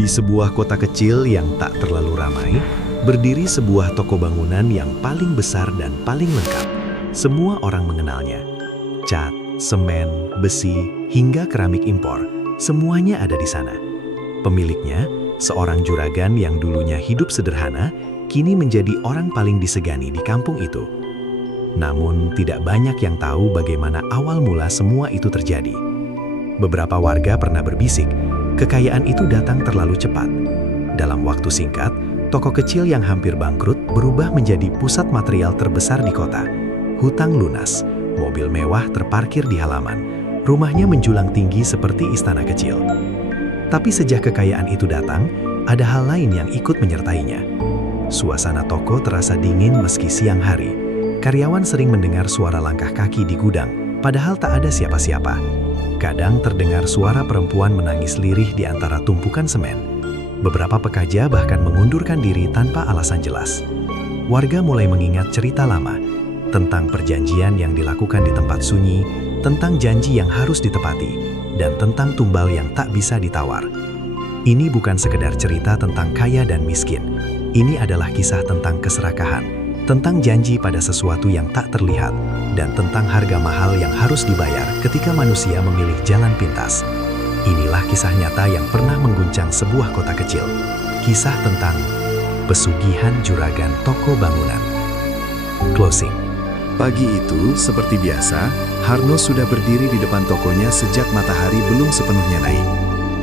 Di sebuah kota kecil yang tak terlalu ramai, berdiri sebuah toko bangunan yang paling besar dan paling lengkap. Semua orang mengenalnya. Cat, semen, besi, hingga keramik impor, semuanya ada di sana. Pemiliknya, seorang juragan yang dulunya hidup sederhana, kini menjadi orang paling disegani di kampung itu. Namun, tidak banyak yang tahu bagaimana awal mula semua itu terjadi. Beberapa warga pernah berbisik, kekayaan itu datang terlalu cepat. Dalam waktu singkat, toko kecil yang hampir bangkrut berubah menjadi pusat material terbesar di kota. Hutang lunas, mobil mewah terparkir di halaman, rumahnya menjulang tinggi seperti istana kecil. Tapi sejak kekayaan itu datang, ada hal lain yang ikut menyertainya. Suasana toko terasa dingin meski siang hari. Karyawan sering mendengar suara langkah kaki di gudang, padahal tak ada siapa-siapa. Kadang terdengar suara perempuan menangis lirih di antara tumpukan semen. Beberapa pekerja bahkan mengundurkan diri tanpa alasan jelas. Warga mulai mengingat cerita lama, tentang perjanjian yang dilakukan di tempat sunyi, tentang janji yang harus ditepati, dan tentang tumbal yang tak bisa ditawar. Ini bukan sekedar cerita tentang kaya dan miskin. Ini adalah kisah tentang keserakahan, tentang janji pada sesuatu yang tak terlihat, dan tentang harga mahal yang harus dibayar ketika manusia memilih jalan pintas. Inilah kisah nyata yang pernah mengguncang sebuah kota kecil. Kisah tentang pesugihan juragan toko bangunan. Closing. Pagi itu, seperti biasa, Harno sudah berdiri di depan tokonya sejak matahari belum sepenuhnya naik.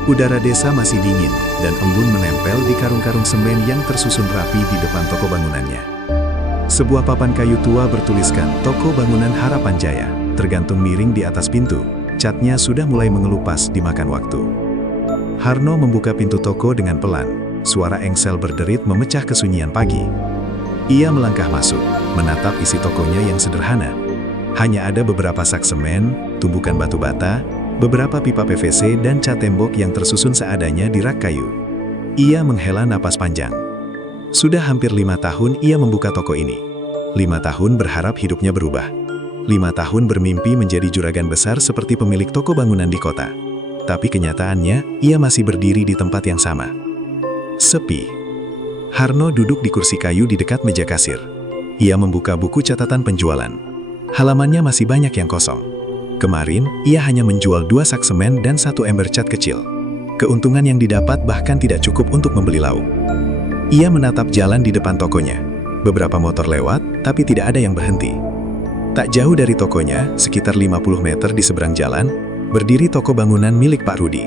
Udara desa masih dingin, dan embun menempel di karung-karung semen yang tersusun rapi di depan toko bangunannya. Sebuah papan kayu tua bertuliskan Toko Bangunan Harapan Jaya, tergantung miring di atas pintu. Catnya sudah mulai mengelupas dimakan waktu. Harno membuka pintu toko dengan pelan. Suara engsel berderit memecah kesunyian pagi. Ia melangkah masuk, menatap isi tokonya yang sederhana. Hanya ada beberapa sak semen, tumbukan batu bata, beberapa pipa PVC dan cat tembok yang tersusun seadanya di rak kayu. Ia menghela napas panjang. Sudah hampir 5 tahun ia membuka toko ini. 5 tahun berharap hidupnya berubah. 5 tahun bermimpi menjadi juragan besar seperti pemilik toko bangunan di kota. Tapi kenyataannya, ia masih berdiri di tempat yang sama. Sepi. Harno duduk di kursi kayu di dekat meja kasir. Ia membuka buku catatan penjualan. Halamannya masih banyak yang kosong. Kemarin, ia hanya menjual 2 sak semen dan 1 ember cat kecil. Keuntungan yang didapat bahkan tidak cukup untuk membeli lauk. Ia menatap jalan di depan tokonya. Beberapa motor lewat, tapi tidak ada yang berhenti. Tak jauh dari tokonya, sekitar 50 meter di seberang jalan, berdiri toko bangunan milik Pak Rudi.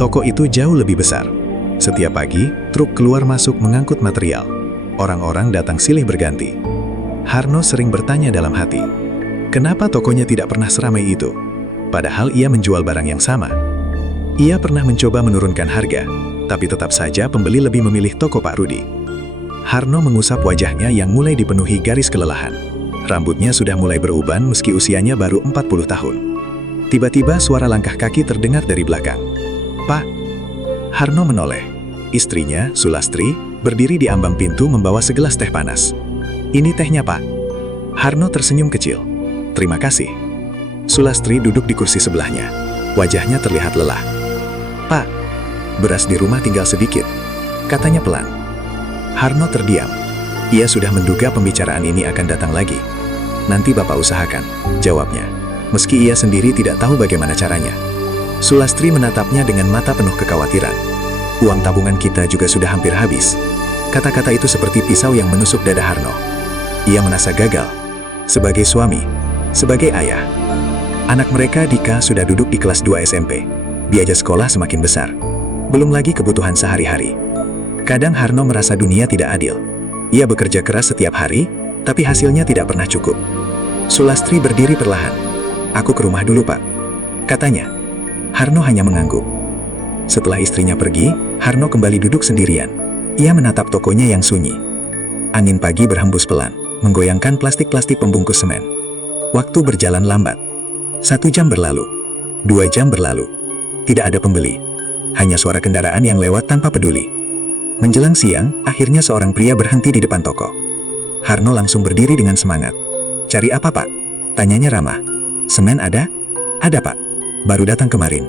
Toko itu jauh lebih besar. Setiap pagi, truk keluar masuk mengangkut material. Orang-orang datang silih berganti. Harno sering bertanya dalam hati, kenapa tokonya tidak pernah seramai itu? Padahal ia menjual barang yang sama. Ia pernah mencoba menurunkan harga, tapi tetap saja pembeli lebih memilih toko Pak Rudi. Harno mengusap wajahnya yang mulai dipenuhi garis kelelahan. Rambutnya sudah mulai beruban meski usianya baru 40 tahun. Tiba-tiba suara langkah kaki terdengar dari belakang. "Pak!" Harno menoleh. Istrinya, Sulastri, berdiri di ambang pintu membawa segelas teh panas. "Ini tehnya, Pak." Harno tersenyum kecil. "Terima kasih." Sulastri duduk di kursi sebelahnya. Wajahnya terlihat lelah. "Pak, beras di rumah tinggal sedikit," katanya pelan. Harno terdiam. Ia sudah menduga pembicaraan ini akan datang lagi. "Nanti Bapak usahakan," jawabnya. Meski ia sendiri tidak tahu bagaimana caranya. Sulastri menatapnya dengan mata penuh kekhawatiran. "Uang tabungan kita juga sudah hampir habis." Kata-kata itu seperti pisau yang menusuk dada Harno. Ia merasa gagal. Sebagai suami, sebagai ayah. Anak mereka, Dika, sudah duduk di kelas 2 SMP. Biaya sekolah semakin besar. Belum lagi kebutuhan sehari-hari. Kadang Harno merasa dunia tidak adil. Ia bekerja keras setiap hari, tapi hasilnya tidak pernah cukup. Sulastri berdiri perlahan. "Aku ke rumah dulu, Pak," katanya. Harno hanya mengangguk. Setelah istrinya pergi, Harno kembali duduk sendirian. Ia menatap tokonya yang sunyi. Angin pagi berhembus pelan, menggoyangkan plastik-plastik pembungkus semen. Waktu berjalan lambat. 1 jam berlalu. 2 jam berlalu. Tidak ada pembeli. Hanya suara kendaraan yang lewat tanpa peduli. Menjelang siang, akhirnya seorang pria berhenti di depan toko. Harno langsung berdiri dengan semangat. "Cari apa, Pak?" tanyanya ramah. "Semen ada?" "Ada, Pak. Baru datang kemarin."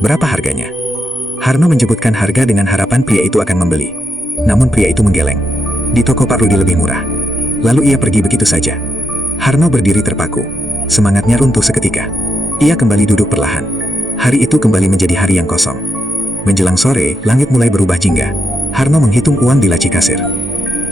"Berapa harganya?" Harno menyebutkan harga dengan harapan pria itu akan membeli. Namun pria itu menggeleng. Di toko Pak Rudi lebih murah. Lalu ia pergi begitu saja. Harno berdiri terpaku. Semangatnya runtuh seketika. Ia kembali duduk perlahan. Hari itu kembali menjadi hari yang kosong. Menjelang sore, langit mulai berubah jingga. Harno menghitung uang di laci kasir.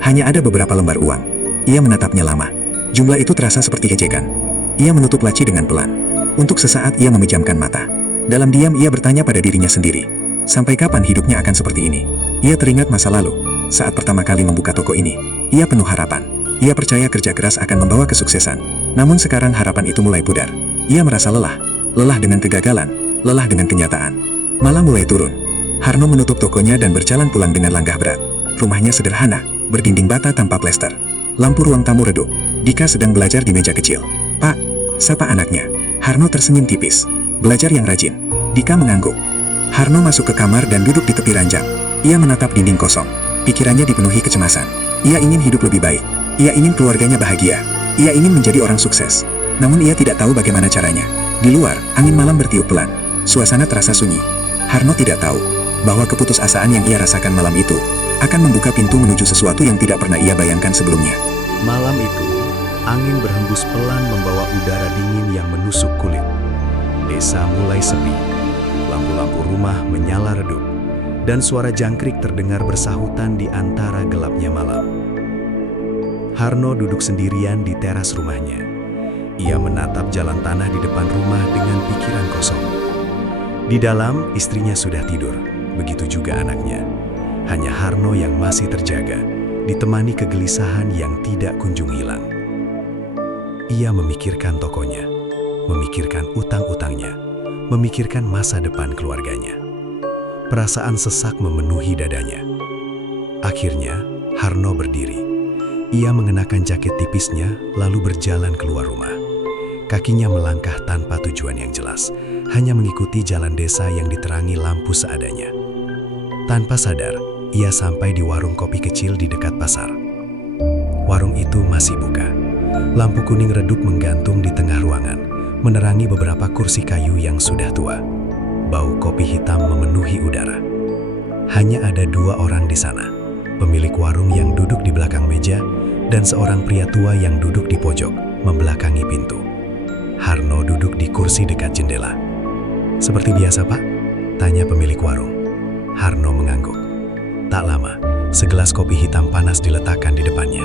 Hanya ada beberapa lembar uang. Ia menatapnya lama. Jumlah itu terasa seperti ejekan. Ia menutup laci dengan pelan. Untuk sesaat ia memejamkan mata. Dalam diam ia bertanya pada dirinya sendiri. Sampai kapan hidupnya akan seperti ini? Ia teringat masa lalu. Saat pertama kali membuka toko ini, ia penuh harapan. Ia percaya kerja keras akan membawa kesuksesan. Namun sekarang harapan itu mulai pudar. Ia merasa lelah. Lelah dengan kegagalan. Lelah dengan kenyataan. Malam mulai turun. Harno menutup tokonya dan berjalan pulang dengan langkah berat. Rumahnya sederhana, berdinding bata tanpa plester. Lampu ruang tamu redup. Dika sedang belajar di meja kecil. "Pak," sapa anaknya. Harno tersenyum tipis. "Belajar yang rajin." Dika mengangguk. Harno masuk ke kamar dan duduk di tepi ranjang. Ia menatap dinding kosong. Pikirannya dipenuhi kecemasan. Ia ingin hidup lebih baik. Ia ingin keluarganya bahagia. Ia ingin menjadi orang sukses. Namun ia tidak tahu bagaimana caranya. Di luar, angin malam bertiup pelan. Suasana terasa sunyi. Harno tidak tahu bahwa keputusasaan yang ia rasakan malam itu akan membuka pintu menuju sesuatu yang tidak pernah ia bayangkan sebelumnya. Malam itu, angin berhembus pelan membawa udara dingin yang menusuk kulit. Desa mulai sepi. Lampu-lampu rumah menyala redup, dan suara jangkrik terdengar bersahutan di antara gelapnya malam. Harno duduk sendirian di teras rumahnya. Ia menatap jalan tanah di depan rumah dengan pikiran kosong. Di dalam, istrinya sudah tidur, begitu juga anaknya. Hanya Harno yang masih terjaga, ditemani kegelisahan yang tidak kunjung hilang. Ia memikirkan tokonya, memikirkan utang-utangnya, memikirkan masa depan keluarganya. Perasaan sesak memenuhi dadanya. Akhirnya, Harno berdiri. Ia mengenakan jaket tipisnya, lalu berjalan keluar rumah. Kakinya melangkah tanpa tujuan yang jelas, hanya mengikuti jalan desa yang diterangi lampu seadanya. Tanpa sadar, ia sampai di warung kopi kecil di dekat pasar. Warung itu masih buka. Lampu kuning redup menggantung di tengah ruangan, menerangi beberapa kursi kayu yang sudah tua. Bau kopi hitam memenuhi udara. Hanya ada dua orang di sana, pemilik warung yang duduk di belakang meja dan seorang pria tua yang duduk di pojok, membelakangi pintu. Harno duduk di kursi dekat jendela. "Seperti biasa, Pak?" tanya pemilik warung. Harno mengangguk. Tak lama, segelas kopi hitam panas diletakkan di depannya.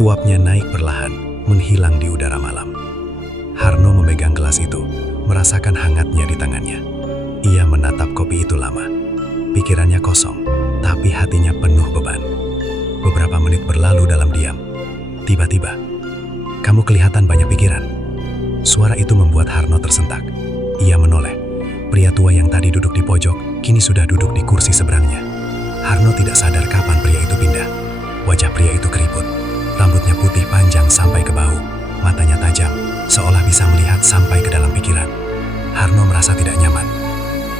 Uapnya naik perlahan, menghilang di udara malam. Harno memegang gelas itu, merasakan hangatnya di tangannya. Ia menatap kopi itu lama. Pikirannya kosong, tapi hatinya penuh beban. Beberapa menit berlalu dalam diam. Tiba-tiba, "Kamu kelihatan banyak pikiran." Suara itu membuat Harno tersentak. Ia menoleh. Pria tua yang tadi duduk di pojok, kini sudah duduk di kursi seberangnya. Harno tidak sadar kapan pria itu pindah. Wajah pria itu keriput. Rambutnya putih panjang sampai ke bahu. Matanya tajam, seolah bisa melihat sampai ke dalam pikiran. Harno merasa tidak nyaman.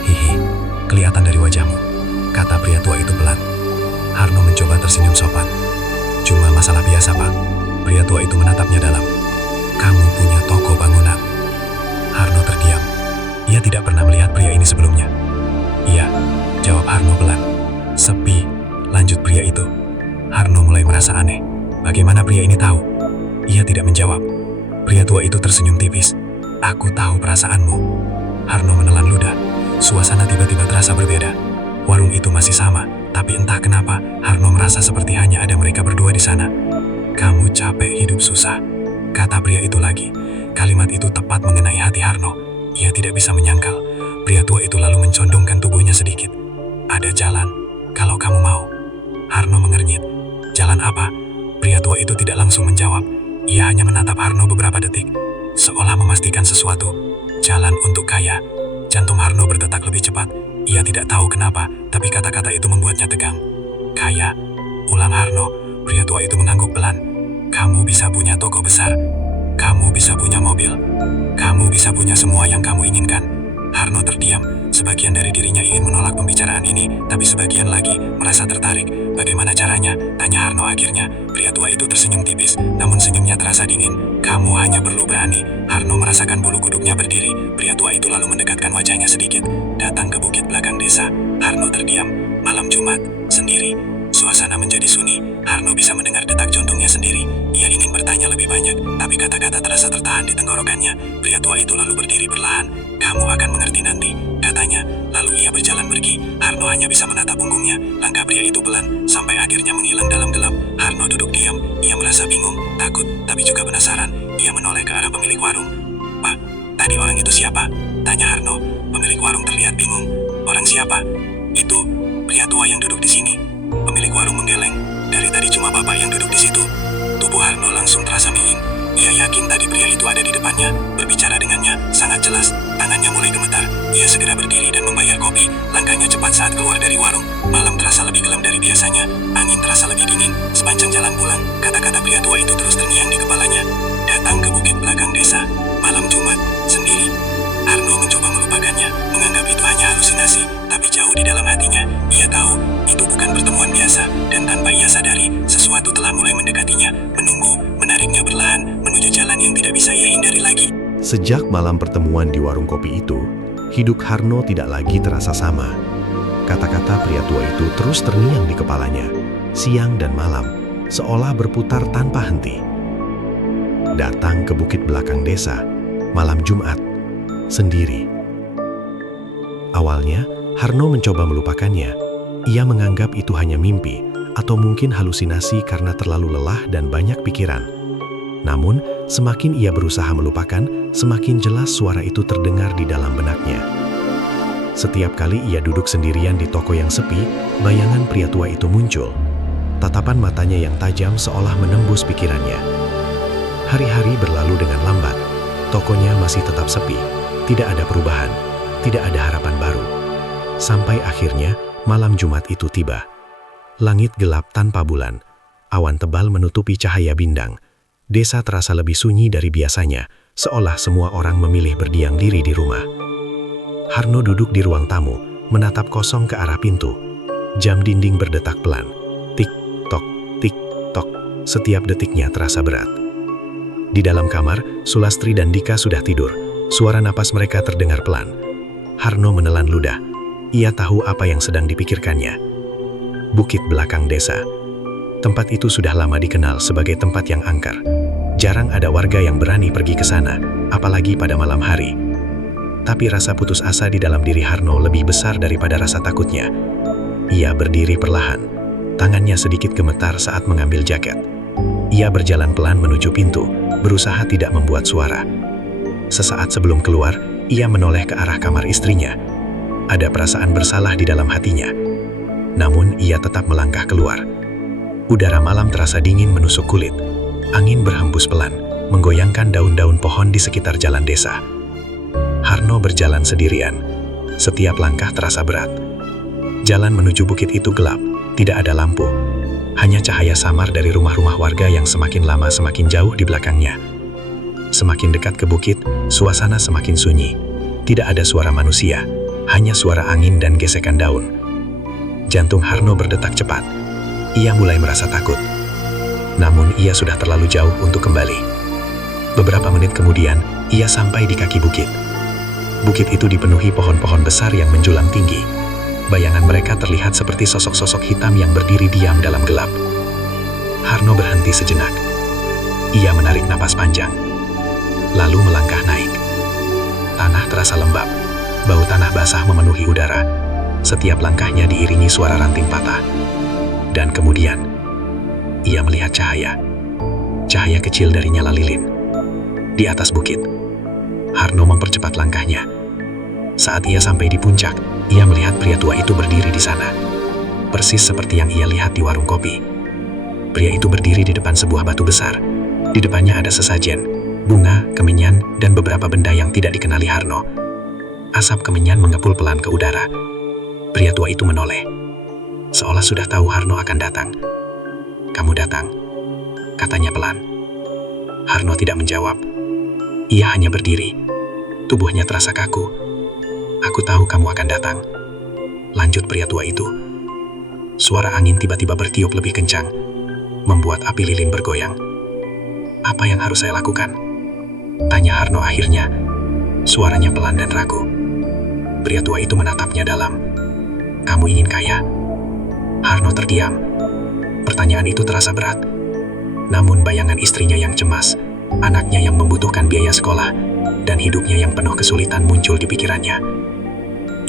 "Hihi, kelihatan dari wajahmu," kata pria tua itu pelan. Harno mencoba tersenyum sopan. "Cuma masalah biasa, Pak." Pria tua itu menatapnya dalam. "Kamu punya toko bangunan." Harno terdiam. Ia tidak pernah melihat pria ini sebelumnya. "Iya," jawab Harno pelan. "Sepi," lanjut pria itu. Harno mulai merasa aneh. Bagaimana pria ini tahu? Ia tidak menjawab. Pria tua itu tersenyum tipis. "Aku tahu perasaanmu." Harno menelan ludah. Suasana tiba-tiba terasa berbeda. Warung itu masih sama, tapi entah kenapa Harno merasa seperti hanya ada mereka berdua di sana. "Kamu capek hidup susah," kata pria itu lagi. Kalimat itu tepat mengenai hati Harno. Ia tidak bisa menyangkal. Pria tua itu lalu mencondongkan tubuhnya sedikit. "Ada jalan, kalau kamu mau." Harno mengernyit. "Jalan apa?" Pria tua itu tidak langsung menjawab. Ia hanya menatap Harno beberapa detik, seolah memastikan sesuatu. "Jalan untuk kaya." Jantung Harno berdetak lebih cepat. Ia tidak tahu kenapa, tapi kata-kata itu membuatnya tegang. "Kaya," ulang Harno. Pria tua itu mengangguk pelan. "Kamu bisa punya toko besar. Kamu bisa punya mobil. Kamu bisa punya semua yang kamu inginkan. Harno terdiam. Sebagian dari dirinya ingin menolak pembicaraan ini, tapi sebagian lagi merasa tertarik. Bagaimana caranya? Tanya Harno akhirnya. Pria tua itu tersenyum tipis, namun senyumnya terasa dingin. Kamu hanya perlu berani. Harno merasakan bulu kuduknya berdiri. Pria tua itu lalu mendekatkan wajahnya sedikit. Datang ke bukit belakang desa. Harno terdiam. Malam Jumat, sendiri. Suasana menjadi sunyi. Harno bisa mendengar detak jantungnya sendiri. Ia ingin bertanya lebih banyak, tapi kata-kata terasa tertahan di tenggorokannya. Pria tua itu lalu berdiri perlahan. Kamu akan mengerti nanti, katanya. Lalu ia berjalan pergi. Harno hanya bisa menatap punggungnya. Langkah pria itu pelan, sampai akhirnya menghilang dalam gelap. Harno duduk diam. Ia merasa bingung, takut, tapi juga penasaran. Ia menoleh ke arah pemilik warung. Pak, tadi orang itu siapa? Tanya Harno. Pemilik warung terlihat bingung. Orang siapa? Itu pria tua yang duduk di sini. Pemilik warung menggeleng. Dari tadi cuma bapak yang duduk di situ. Tubuh Harno langsung terasa dingin. Ia yakin tadi pria itu ada di depannya, berbicara dengannya, sangat jelas. Tangannya mulai gemetar. Ia segera berdiri dan membayar kopi. Langkahnya cepat saat keluar dari warung. Malam terasa lebih gelap dari biasanya. Angin terasa lebih dingin. Sepanjang jalan pulang, kata-kata pria tua itu terus terngiang di kepalanya. Datang ke bukit belakang desa. Malam Jumat, sendiri. Harno mencoba melupakannya, menganggap itu hanya halusinasi. Tapi jauh di dalam hatinya, ia tahu itu bukan pertemuan biasa. Dan tanpa ia sadari, sesuatu telah mulai mendekatinya, menunggu, menariknya perlahan menuju jalan yang tidak bisa ia hindari lagi. Sejak malam pertemuan di warung kopi itu, hidup Harno tidak lagi terasa sama. Kata-kata pria tua itu terus terngiang di kepalanya, siang dan malam, seolah berputar tanpa henti. Datang ke bukit belakang desa, malam Jumat, sendiri. Awalnya, Harno mencoba melupakannya. Ia menganggap itu hanya mimpi, atau mungkin halusinasi karena terlalu lelah dan banyak pikiran. Namun, semakin ia berusaha melupakan, semakin jelas suara itu terdengar di dalam benaknya. Setiap kali ia duduk sendirian di toko yang sepi, bayangan pria tua itu muncul. Tatapan matanya yang tajam seolah menembus pikirannya. Hari-hari berlalu dengan lambat. Tokonya masih tetap sepi. Tidak ada perubahan. Tidak ada harapan baru. Sampai akhirnya, malam Jumat itu tiba. Langit gelap tanpa bulan. Awan tebal menutupi cahaya bintang. Desa terasa lebih sunyi dari biasanya, seolah semua orang memilih berdiam diri di rumah. Harno duduk di ruang tamu, menatap kosong ke arah pintu. Jam dinding berdetak pelan. Tik-tok, tik-tok. Setiap detiknya terasa berat. Di dalam kamar, Sulastri dan Dika sudah tidur. Suara napas mereka terdengar pelan. Harno menelan ludah. Ia tahu apa yang sedang dipikirkannya. Bukit belakang desa. Tempat itu sudah lama dikenal sebagai tempat yang angker. Jarang ada warga yang berani pergi ke sana, apalagi pada malam hari. Tapi rasa putus asa di dalam diri Harno lebih besar daripada rasa takutnya. Ia berdiri perlahan. Tangannya sedikit gemetar saat mengambil jaket. Ia berjalan pelan menuju pintu, berusaha tidak membuat suara. Sesaat sebelum keluar, ia menoleh ke arah kamar istrinya. Ada perasaan bersalah di dalam hatinya. Namun ia tetap melangkah keluar. Udara malam terasa dingin menusuk kulit. Angin berhembus pelan, menggoyangkan daun-daun pohon di sekitar jalan desa. Harno berjalan sendirian. Setiap langkah terasa berat. Jalan menuju bukit itu gelap, tidak ada lampu. Hanya cahaya samar dari rumah-rumah warga yang semakin lama semakin jauh di belakangnya. Semakin dekat ke bukit, suasana semakin sunyi. Tidak ada suara manusia, hanya suara angin dan gesekan daun. Jantung Harno berdetak cepat. Ia mulai merasa takut. Namun ia sudah terlalu jauh untuk kembali. Beberapa menit kemudian, ia sampai di kaki bukit. Bukit itu dipenuhi pohon-pohon besar yang menjulang tinggi. Bayangan mereka terlihat seperti sosok-sosok hitam yang berdiri diam dalam gelap. Harno berhenti sejenak. Ia menarik napas panjang. Lalu melangkah naik. Tanah terasa lembab. Bau tanah basah memenuhi udara. Setiap langkahnya diiringi suara ranting patah. Dan kemudian, ia melihat cahaya. Cahaya kecil dari nyala lilin. Di atas bukit, Harno mempercepat langkahnya. Saat ia sampai di puncak, ia melihat pria tua itu berdiri di sana. Persis seperti yang ia lihat di warung kopi. Pria itu berdiri di depan sebuah batu besar. Di depannya ada sesajen, bunga, kemenyan, dan beberapa benda yang tidak dikenali Harno. Asap kemenyan mengepul pelan ke udara. Pria tua itu menoleh. Seolah sudah tahu Harno akan datang. "Kamu datang," katanya pelan. Harno tidak menjawab. Ia hanya berdiri. Tubuhnya terasa kaku. Aku tahu kamu akan datang. Lanjut pria tua itu. Suara angin tiba-tiba bertiup lebih kencang, membuat api lilin bergoyang. Apa yang harus saya lakukan? Tanya Harno akhirnya. Suaranya pelan dan ragu. Pria tua itu menatapnya dalam. Kamu ingin kaya? Harno terdiam. Pertanyaan itu terasa berat. Namun bayangan istrinya yang cemas, anaknya yang membutuhkan biaya sekolah, dan hidupnya yang penuh kesulitan muncul di pikirannya.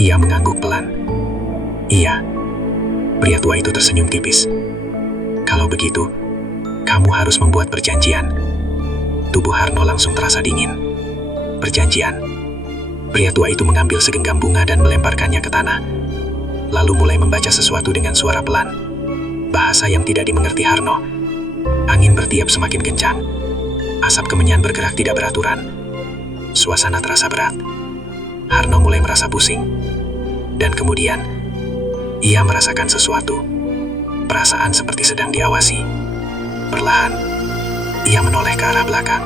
Ia mengangguk pelan. Iya. Pria tua itu tersenyum tipis. Kalau begitu, kamu harus membuat perjanjian. Tubuh Harno langsung terasa dingin. Perjanjian. Pria tua itu mengambil segenggam bunga dan melemparkannya ke tanah. Lalu mulai membaca sesuatu dengan suara pelan. Bahasa yang tidak dimengerti Harno. Angin bertiup semakin kencang. Asap kemenyan bergerak tidak beraturan. Suasana terasa berat. Harno mulai merasa pusing. Dan kemudian, ia merasakan sesuatu. Perasaan seperti sedang diawasi. Perlahan, ia menoleh ke arah belakang.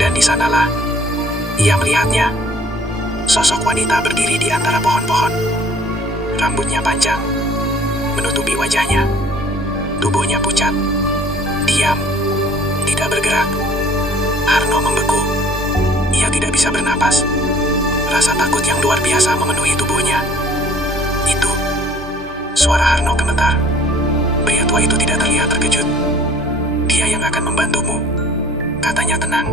Dan di sanalah, ia melihatnya. Sosok wanita berdiri di antara pohon-pohon. Rambutnya panjang, menutupi wajahnya. Tubuhnya pucat. Diam, tidak bergerak. Harno membeku. Ia tidak bisa bernapas. Rasa takut yang luar biasa memenuhi tubuhnya. Itu, suara Harno gemetar. Pria tua itu tidak terlihat terkejut. Dia yang akan membantumu, katanya tenang.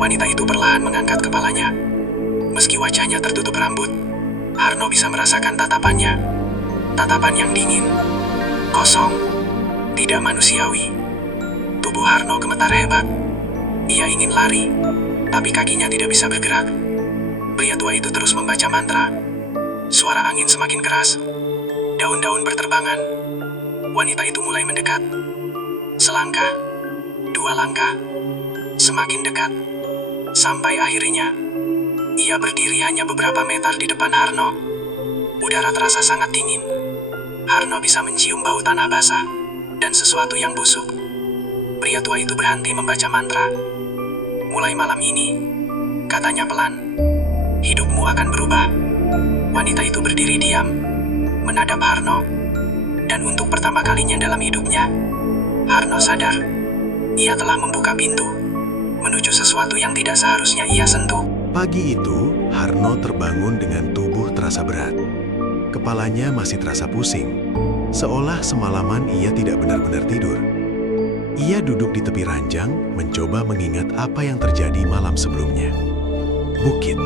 Wanita itu perlahan mengangkat kepalanya. Meski wajahnya tertutup rambut, Harno bisa merasakan tatapannya. Tatapan yang dingin, kosong, tidak manusiawi. Tubuh Harno gemetar hebat. Ia ingin lari, tapi kakinya tidak bisa bergerak. Pria tua itu terus membaca mantra. Suara angin semakin keras. Daun-daun berterbangan. Wanita itu mulai mendekat. Selangkah, 2 langkah, semakin dekat. Sampai akhirnya, ia berdiri hanya beberapa meter di depan Harno. Udara terasa sangat dingin. Harno bisa mencium bau tanah basah dan sesuatu yang busuk. Pria tua itu berhenti membaca mantra. Mulai malam ini, katanya pelan, hidupmu akan berubah. Wanita itu berdiri diam, menatap Harno. Dan untuk pertama kalinya dalam hidupnya, Harno sadar, ia telah membuka pintu menuju sesuatu yang tidak seharusnya ia sentuh. Pagi itu, Harno terbangun dengan tubuh terasa berat. Kepalanya masih terasa pusing, seolah semalaman ia tidak benar-benar tidur. Ia duduk di tepi ranjang, mencoba mengingat apa yang terjadi malam sebelumnya. Bukit,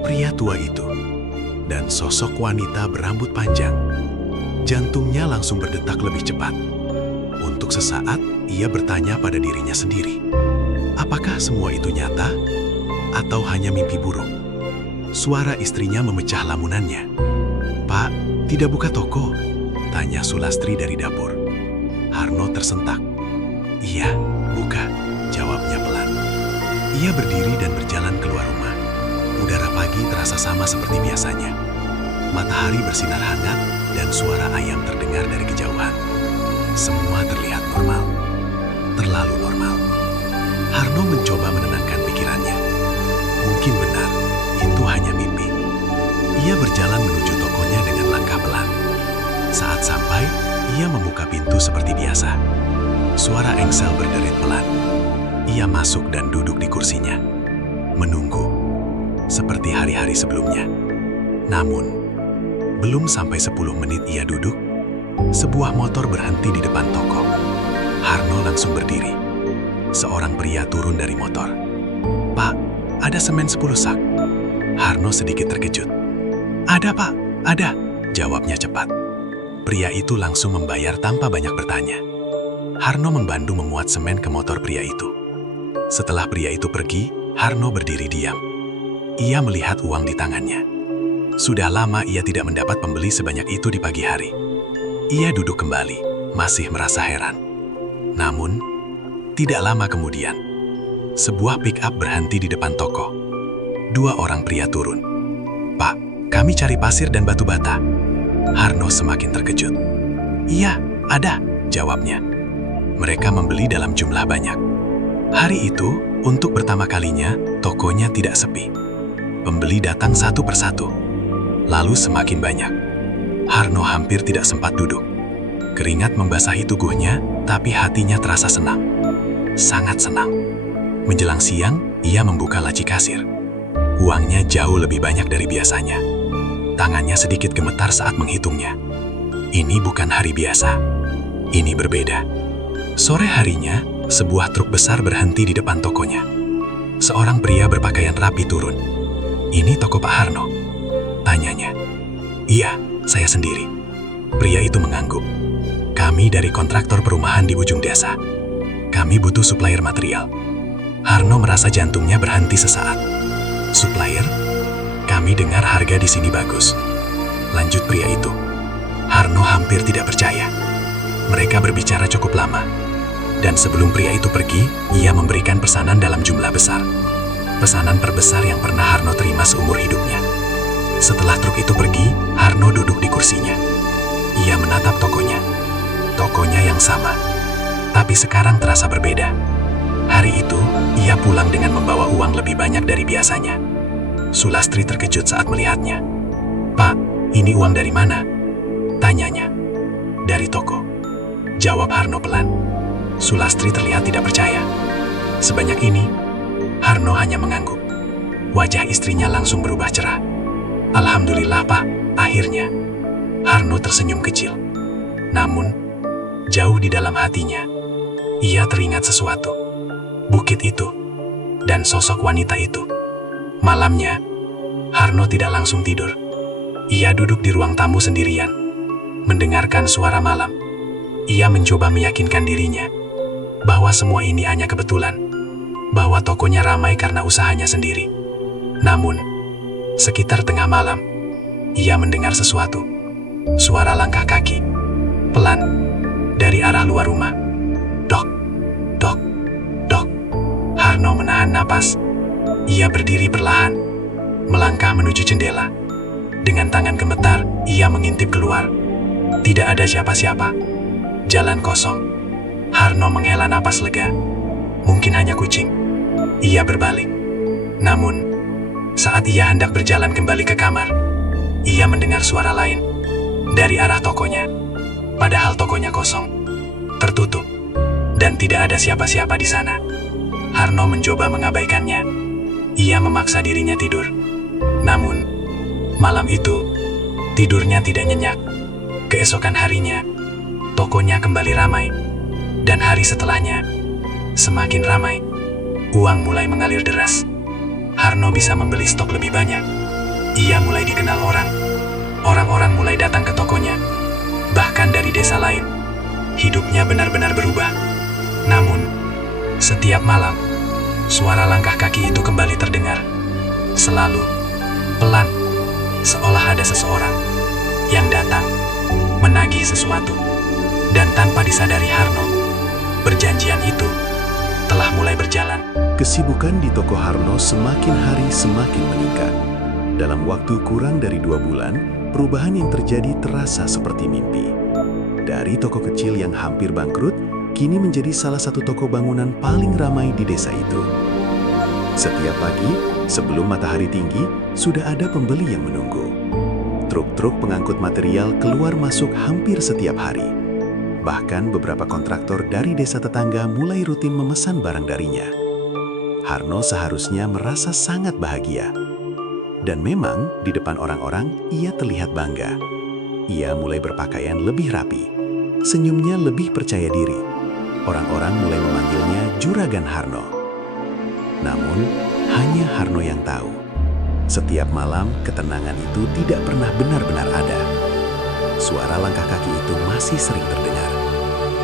pria tua itu, dan sosok wanita berambut panjang. Jantungnya langsung berdetak lebih cepat. Untuk sesaat, ia bertanya pada dirinya sendiri. Apakah semua itu nyata? Atau hanya mimpi buruk? Suara istrinya memecah lamunannya. "Pak, tidak buka toko?" tanya Sulastri dari dapur. Harno tersentak. "Iya, buka," jawabnya pelan. Ia berdiri dan berjalan keluar rumah. Udara pagi terasa sama seperti biasanya. Matahari bersinar hangat dan suara ayam terdengar dari kejauhan. Semua terlihat normal. Terlalu normal. Harno mencoba menenangkan pikirannya. Mungkin benar, itu hanya mimpi. Ia berjalan menuju tokonya dengan langkah pelan. Saat sampai, ia membuka pintu seperti biasa. Suara engsel berderit pelan. Ia masuk dan duduk di kursinya. Menunggu, seperti hari-hari sebelumnya. Namun, belum sampai 10 menit ia duduk, sebuah motor berhenti di depan toko. Harno langsung berdiri. Seorang pria turun dari motor. "Pak, ada semen 10 sak." Harno sedikit terkejut. "Ada, Pak, ada," jawabnya cepat. Pria itu langsung membayar tanpa banyak bertanya. Harno membantu memuat semen ke motor pria itu. Setelah pria itu pergi, Harno berdiri diam. Ia melihat uang di tangannya. Sudah lama ia tidak mendapat pembeli sebanyak itu di pagi hari. Ia duduk kembali, masih merasa heran. Namun, tidak lama kemudian, sebuah pick-up berhenti di depan toko. 2 orang pria turun. "Pak, kami cari pasir dan batu bata." Harno semakin terkejut. "Iya, ada," jawabnya. Mereka membeli dalam jumlah banyak. Hari itu, untuk pertama kalinya, tokonya tidak sepi. Pembeli datang satu persatu. Lalu semakin banyak. Harno hampir tidak sempat duduk. Keringat membasahi tubuhnya, tapi hatinya terasa senang. Sangat senang. Menjelang siang, ia membuka laci kasir. Uangnya jauh lebih banyak dari biasanya. Tangannya sedikit gemetar saat menghitungnya. Ini bukan hari biasa. Ini berbeda. Sore harinya, sebuah truk besar berhenti di depan tokonya. Seorang pria berpakaian rapi turun. "Ini toko Pak Harno?" tanyanya. "Iya, saya sendiri." Pria itu mengangguk. "Kami dari kontraktor perumahan di ujung desa. Kami butuh supplier material." Harno merasa jantungnya berhenti sesaat. "Supplier? Kami dengar harga di sini bagus," lanjut pria itu. Harno hampir tidak percaya. Mereka berbicara cukup lama. Dan sebelum pria itu pergi, ia memberikan pesanan dalam jumlah besar. Pesanan terbesar yang pernah Harno terima seumur hidupnya. Setelah truk itu pergi, Harno duduk di kursinya. Ia menatap tokonya. Tokonya yang sama. Tapi sekarang terasa berbeda. Hari itu, ia pulang dengan membawa uang lebih banyak dari biasanya. Sulastri terkejut saat melihatnya. "Pak, ini uang dari mana?" tanyanya. "Dari toko," jawab Harno pelan. Sulastri terlihat tidak percaya. Sebanyak ini, Harno hanya mengangguk. Wajah istrinya langsung berubah cerah. "Alhamdulillah, Pak, akhirnya." Harno tersenyum kecil. Namun, jauh di dalam hatinya, ia teringat sesuatu. Bukit itu, dan sosok wanita itu. Malamnya, Harno tidak langsung tidur. Ia duduk di ruang tamu sendirian, mendengarkan suara malam. Ia mencoba meyakinkan dirinya bahwa semua ini hanya kebetulan, bahwa tokonya ramai karena usahanya sendiri. Namun, sekitar tengah malam, ia mendengar sesuatu. Suara langkah kaki, pelan, dari arah luar rumah. Dok, dok, dok. Harno menahan napas. Ia berdiri perlahan, melangkah menuju jendela. Dengan tangan gemetar, ia mengintip keluar. Tidak ada siapa-siapa. Jalan kosong. Harno menghela napas lega. Mungkin hanya kucing. Ia berbalik. Namun, saat ia hendak berjalan kembali ke kamar, ia mendengar suara lain dari arah tokonya. Padahal tokonya kosong, tertutup, dan tidak ada siapa-siapa di sana. Harno mencoba mengabaikannya. Ia memaksa dirinya tidur. Namun, malam itu, tidurnya tidak nyenyak. Keesokan harinya, tokonya kembali ramai. Dan hari setelahnya, semakin ramai. Uang mulai mengalir deras. Harno bisa membeli stok lebih banyak. Ia mulai dikenal orang. Orang-orang mulai datang ke tokonya. Bahkan dari desa lain. Hidupnya benar-benar berubah. Namun, setiap malam, suara langkah kaki itu kembali terdengar. Selalu, pelan, seolah ada seseorang yang datang, menagih sesuatu. Dan tanpa disadari Harno, perjanjian itu telah mulai berjalan. Kesibukan di toko Harno semakin hari semakin meningkat. Dalam waktu kurang dari 2 bulan, perubahan yang terjadi terasa seperti mimpi. Dari toko kecil yang hampir bangkrut, kini menjadi salah satu toko bangunan paling ramai di desa itu. Setiap pagi, sebelum matahari tinggi, sudah ada pembeli yang menunggu. Truk-truk pengangkut material keluar masuk hampir setiap hari. Bahkan beberapa kontraktor dari desa tetangga mulai rutin memesan barang darinya. Harno seharusnya merasa sangat bahagia. Dan memang, di depan orang-orang, ia terlihat bangga. Ia mulai berpakaian lebih rapi. Senyumnya lebih percaya diri. Orang-orang mulai memanggilnya Juragan Harno. Namun, hanya Harno yang tahu. Setiap malam, ketenangan itu tidak pernah benar-benar ada. Suara langkah kaki itu masih sering terdengar.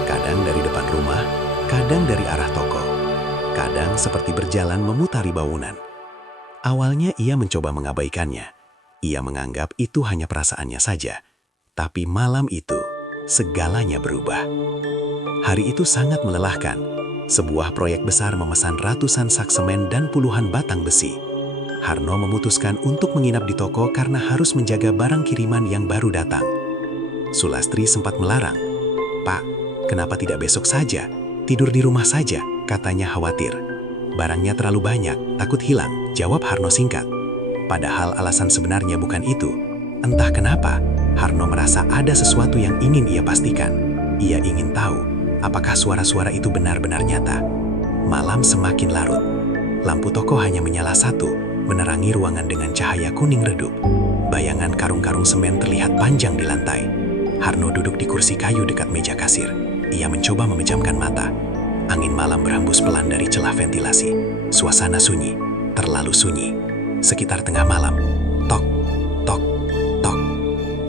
Kadang dari depan rumah, kadang dari arah toko. Kadang seperti berjalan memutari bangunan. Awalnya ia mencoba mengabaikannya. Ia menganggap itu hanya perasaannya saja. Tapi malam itu, segalanya berubah. Hari itu sangat melelahkan. Sebuah proyek besar memesan ratusan sak semen dan puluhan batang besi. Harno memutuskan untuk menginap di toko karena harus menjaga barang kiriman yang baru datang. Sulastri sempat melarang. "Pak, kenapa tidak besok saja? Tidur di rumah saja," katanya khawatir. "Barangnya terlalu banyak, takut hilang," jawab Harno singkat. Padahal alasan sebenarnya bukan itu. Entah kenapa, Harno merasa ada sesuatu yang ingin ia pastikan. Ia ingin tahu apakah suara-suara itu benar-benar nyata. Malam semakin larut. Lampu toko hanya menyala satu, menerangi ruangan dengan cahaya kuning redup. Bayangan karung-karung semen terlihat panjang di lantai. Harno duduk di kursi kayu dekat meja kasir. Ia mencoba memejamkan mata. Angin malam berhembus pelan dari celah ventilasi. Suasana sunyi, terlalu sunyi. Sekitar tengah malam, tok, tok, tok.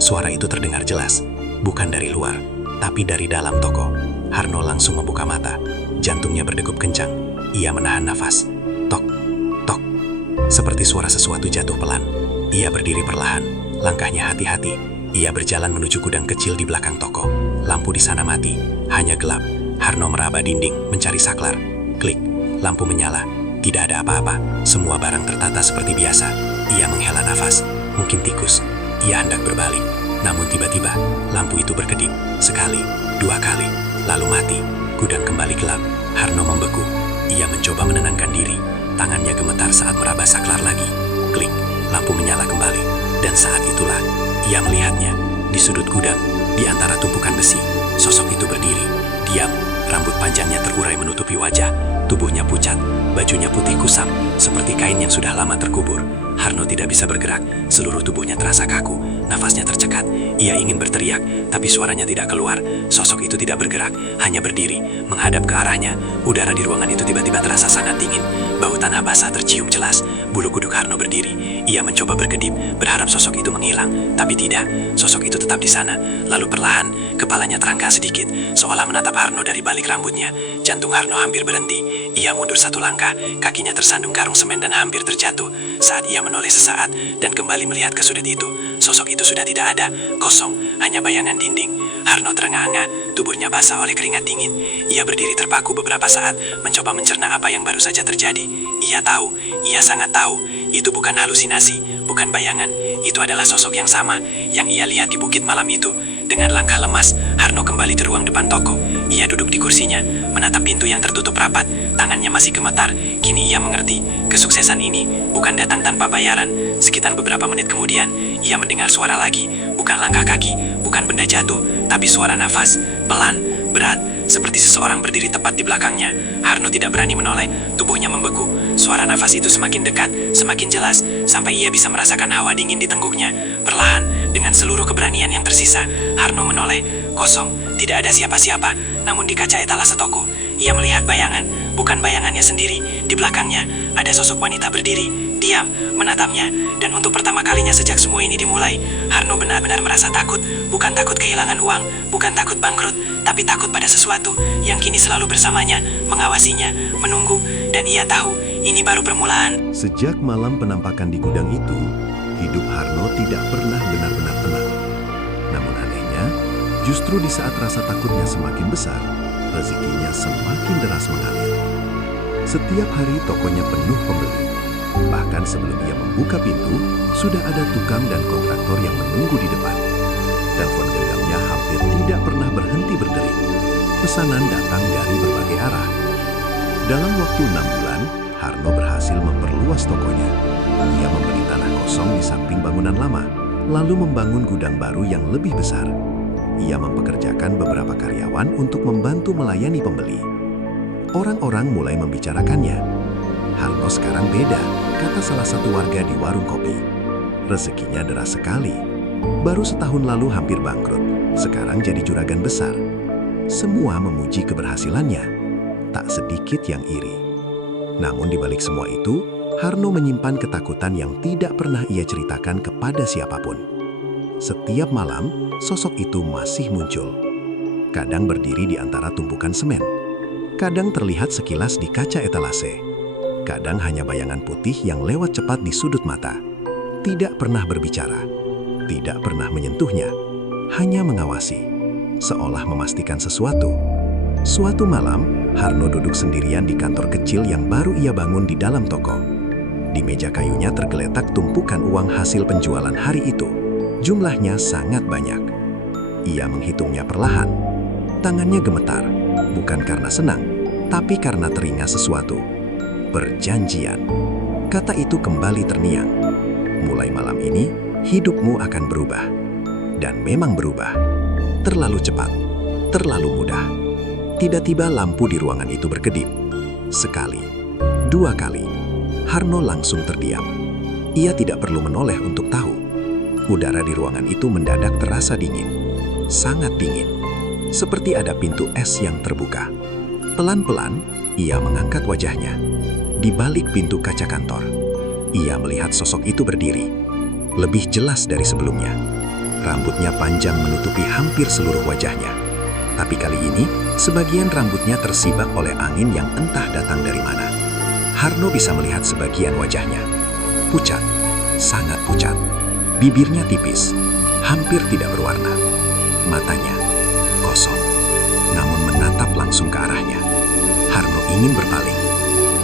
Suara itu terdengar jelas, bukan dari luar, tapi dari dalam toko. Harno langsung membuka mata. Jantungnya berdegup kencang. Ia menahan nafas. Tok, tok. Seperti suara sesuatu jatuh pelan. Ia berdiri perlahan, langkahnya hati-hati. Ia berjalan menuju gudang kecil di belakang toko. Lampu di sana mati, hanya gelap. Harno meraba dinding, mencari saklar. Klik, lampu menyala. Tidak ada apa-apa, semua barang tertata seperti biasa. Ia menghela nafas, mungkin tikus. Ia hendak berbalik, namun tiba-tiba lampu itu berkedip. Sekali, dua kali, lalu mati. Gudang kembali gelap. Harno membeku. Ia mencoba menenangkan diri. Tangannya gemetar saat meraba saklar lagi. Klik, lampu menyala kembali. Dan saat itulah, ia melihatnya. Di sudut gudang, di antara tumpukan besi, sosok itu berdiri. Diam, rambut panjangnya terurai menutupi wajah. Tubuhnya pucat, bajunya putih kusam, seperti kain yang sudah lama terkubur. Harno tidak bisa bergerak, seluruh tubuhnya terasa kaku, nafasnya tercekat. Ia ingin berteriak, tapi suaranya tidak keluar. Sosok itu tidak bergerak, hanya berdiri, menghadap ke arahnya. Udara di ruangan itu tiba-tiba terasa sangat dingin. Bau tanah basah tercium jelas. Bulu kuduk Harno berdiri. Ia mencoba berkedip, berharap sosok itu menghilang, tapi tidak. Sosok itu tetap di sana. Lalu perlahan, kepalanya terangkat sedikit, seolah menatap Harno dari balik rambutnya. Jantung Harno hampir berhenti. Ia mundur satu langkah, kakinya tersandung karung semen dan hampir terjatuh. Saat ia menoleh sesaat dan kembali melihat ke sudut itu, sosok itu sudah tidak ada, kosong, hanya bayangan dinding. Harno terengah-engah, tubuhnya basah oleh keringat dingin. Ia berdiri terpaku beberapa saat, mencoba mencerna apa yang baru saja terjadi. Ia tahu, ia sangat tahu, itu bukan halusinasi, bukan bayangan. Itu adalah sosok yang sama yang ia lihat di bukit malam itu. Dengan langkah lemas, Harno kembali ke ruang depan toko. Ia duduk di kursinya, menatap pintu yang tertutup rapat. Tangannya masih gemetar. Kini ia mengerti, kesuksesan ini bukan datang tanpa bayaran. Sekitar beberapa menit kemudian, ia mendengar suara lagi. Bukan langkah kaki, bukan benda jatuh, tapi suara nafas, pelan, berat, seperti seseorang berdiri tepat di belakangnya. Harno tidak berani menoleh, tubuhnya membeku. Suara nafas itu semakin dekat, semakin jelas, sampai ia bisa merasakan hawa dingin di tengguknya. Perlahan, dengan seluruh keberanian yang tersisa, Harno menoleh. Kosong, tidak ada siapa-siapa, namun di kaca etalase toko, ia melihat bayangan, bukan bayangannya sendiri. Di belakangnya, ada sosok wanita berdiri, diam, menatapnya. Dan untuk pertama kalinya sejak semua ini dimulai, Harno benar-benar merasa takut. Bukan takut kehilangan uang, bukan takut bangkrut, tapi takut pada sesuatu yang kini selalu bersamanya, mengawasinya, menunggu, dan ia tahu ini baru permulaan. Sejak malam penampakan di gudang itu, hidup Harno tidak pernah benar-benar tenang. Namun anehnya, justru di saat rasa takutnya semakin besar, rezekinya semakin deras mengalir. Setiap hari tokonya penuh pembeli. Bahkan sebelum ia membuka pintu, sudah ada tukang dan kontraktor yang menunggu di depan. Telepon genggamnya hampir tidak pernah berhenti berdering. Pesanan datang dari berbagai arah. Dalam waktu 6 bulan, Harno berhasil memperluas tokonya. Ia membeli tanah kosong di samping bangunan lama, lalu membangun gudang baru yang lebih besar. Ia mempekerjakan beberapa karyawan untuk membantu melayani pembeli. Orang-orang mulai membicarakannya. Harno sekarang beda, kata salah satu warga di warung kopi. Rezekinya deras sekali. Baru setahun lalu hampir bangkrut, sekarang jadi juragan besar. Semua memuji keberhasilannya, tak sedikit yang iri. Namun di balik semua itu, Harno menyimpan ketakutan yang tidak pernah ia ceritakan kepada siapapun. Setiap malam, sosok itu masih muncul. Kadang berdiri di antara tumpukan semen. Kadang terlihat sekilas di kaca etalase. Kadang hanya bayangan putih yang lewat cepat di sudut mata. Tidak pernah berbicara. Tidak pernah menyentuhnya. Hanya mengawasi. Seolah memastikan sesuatu. Suatu malam, Harno duduk sendirian di kantor kecil yang baru ia bangun di dalam toko. Di meja kayunya tergeletak tumpukan uang hasil penjualan hari itu. Jumlahnya sangat banyak. Ia menghitungnya perlahan. Tangannya gemetar, bukan karena senang, tapi karena teringat sesuatu. Perjanjian. Kata itu kembali terngiang. mulai malam ini hidupmu akan berubah. Dan memang berubah. Terlalu cepat, terlalu mudah. Tiba-tiba lampu di ruangan itu berkedip. Sekali, dua kali, Harno langsung terdiam. Ia tidak perlu menoleh untuk tahu. Udara di ruangan itu mendadak terasa dingin. Sangat dingin. Seperti ada pintu es yang terbuka. Pelan-pelan, ia mengangkat wajahnya. Di balik pintu kaca kantor, ia melihat sosok itu berdiri. Lebih jelas dari sebelumnya. Rambutnya panjang menutupi hampir seluruh wajahnya. Tapi kali ini, sebagian rambutnya tersibak oleh angin yang entah datang dari mana. Harno bisa melihat sebagian wajahnya. Pucat, sangat pucat. Bibirnya tipis, hampir tidak berwarna. Matanya kosong, namun menatap langsung ke arahnya. Harno ingin berpaling,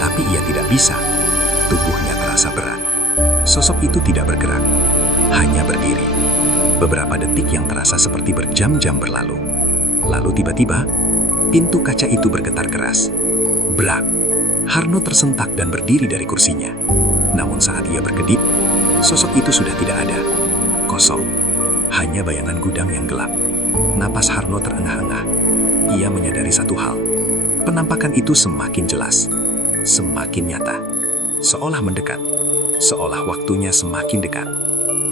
tapi ia tidak bisa. Tubuhnya terasa berat. Sosok itu tidak bergerak, hanya berdiri. Beberapa detik yang terasa seperti berjam-jam berlalu. Lalu tiba-tiba, pintu kaca itu bergetar keras. Brak! Harno tersentak dan berdiri dari kursinya. Namun saat ia berkedip, sosok itu sudah tidak ada. Kosong. Hanya bayangan gudang yang gelap. Napas Harno terengah-engah. Ia menyadari satu hal. Penampakan itu semakin jelas. Semakin nyata. Seolah mendekat. Seolah waktunya semakin dekat.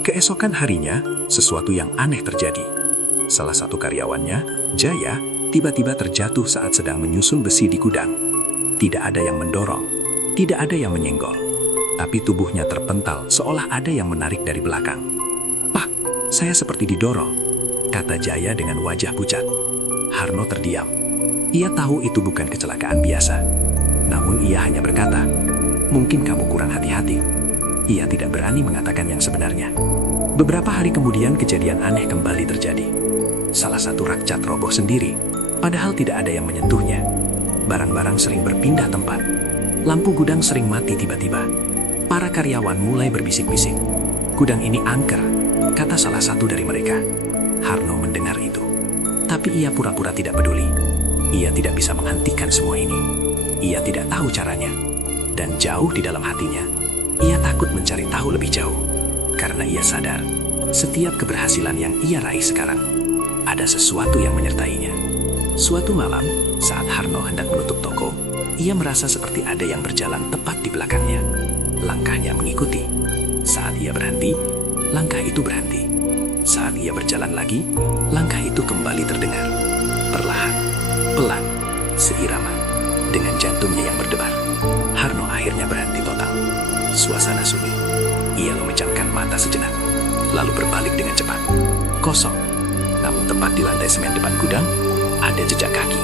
Keesokan harinya, sesuatu yang aneh terjadi. Salah satu karyawannya, Jaya, tiba-tiba terjatuh saat sedang menyusun besi di gudang. Tidak ada yang mendorong, tidak ada yang menyenggol. Tapi tubuhnya terpental seolah ada yang menarik dari belakang. "Pak, saya seperti didorong," kata Jaya dengan wajah pucat. Harno terdiam. Ia tahu itu bukan kecelakaan biasa. Namun ia hanya berkata, "Mungkin kamu kurang hati-hati." Ia tidak berani mengatakan yang sebenarnya. Beberapa hari kemudian kejadian aneh kembali terjadi. Salah satu rak cat roboh sendiri, padahal tidak ada yang menyentuhnya. Barang-barang sering berpindah tempat. Lampu gudang sering mati tiba-tiba. Para karyawan mulai berbisik-bisik. "Gudang ini angker," kata salah satu dari mereka. Harno mendengar itu. Tapi ia pura-pura tidak peduli. Ia tidak bisa menghentikan semua ini. Ia tidak tahu caranya. Dan jauh di dalam hatinya, ia takut mencari tahu lebih jauh. Karena ia sadar, setiap keberhasilan yang ia raih sekarang, ada sesuatu yang menyertainya. Suatu malam, saat Harno hendak menutup toko, ia merasa seperti ada yang berjalan tepat di belakangnya. Langkahnya mengikuti. Saat ia berhenti, langkah itu berhenti. Saat ia berjalan lagi, langkah itu kembali terdengar. Perlahan, pelan, seirama, dengan jantungnya yang berdebar. Harno akhirnya berhenti total. Suasana sunyi. Ia memejamkan mata sejenak, lalu berbalik dengan cepat. Kosong. Namun tepat di lantai semen depan gudang, ada jejak kaki.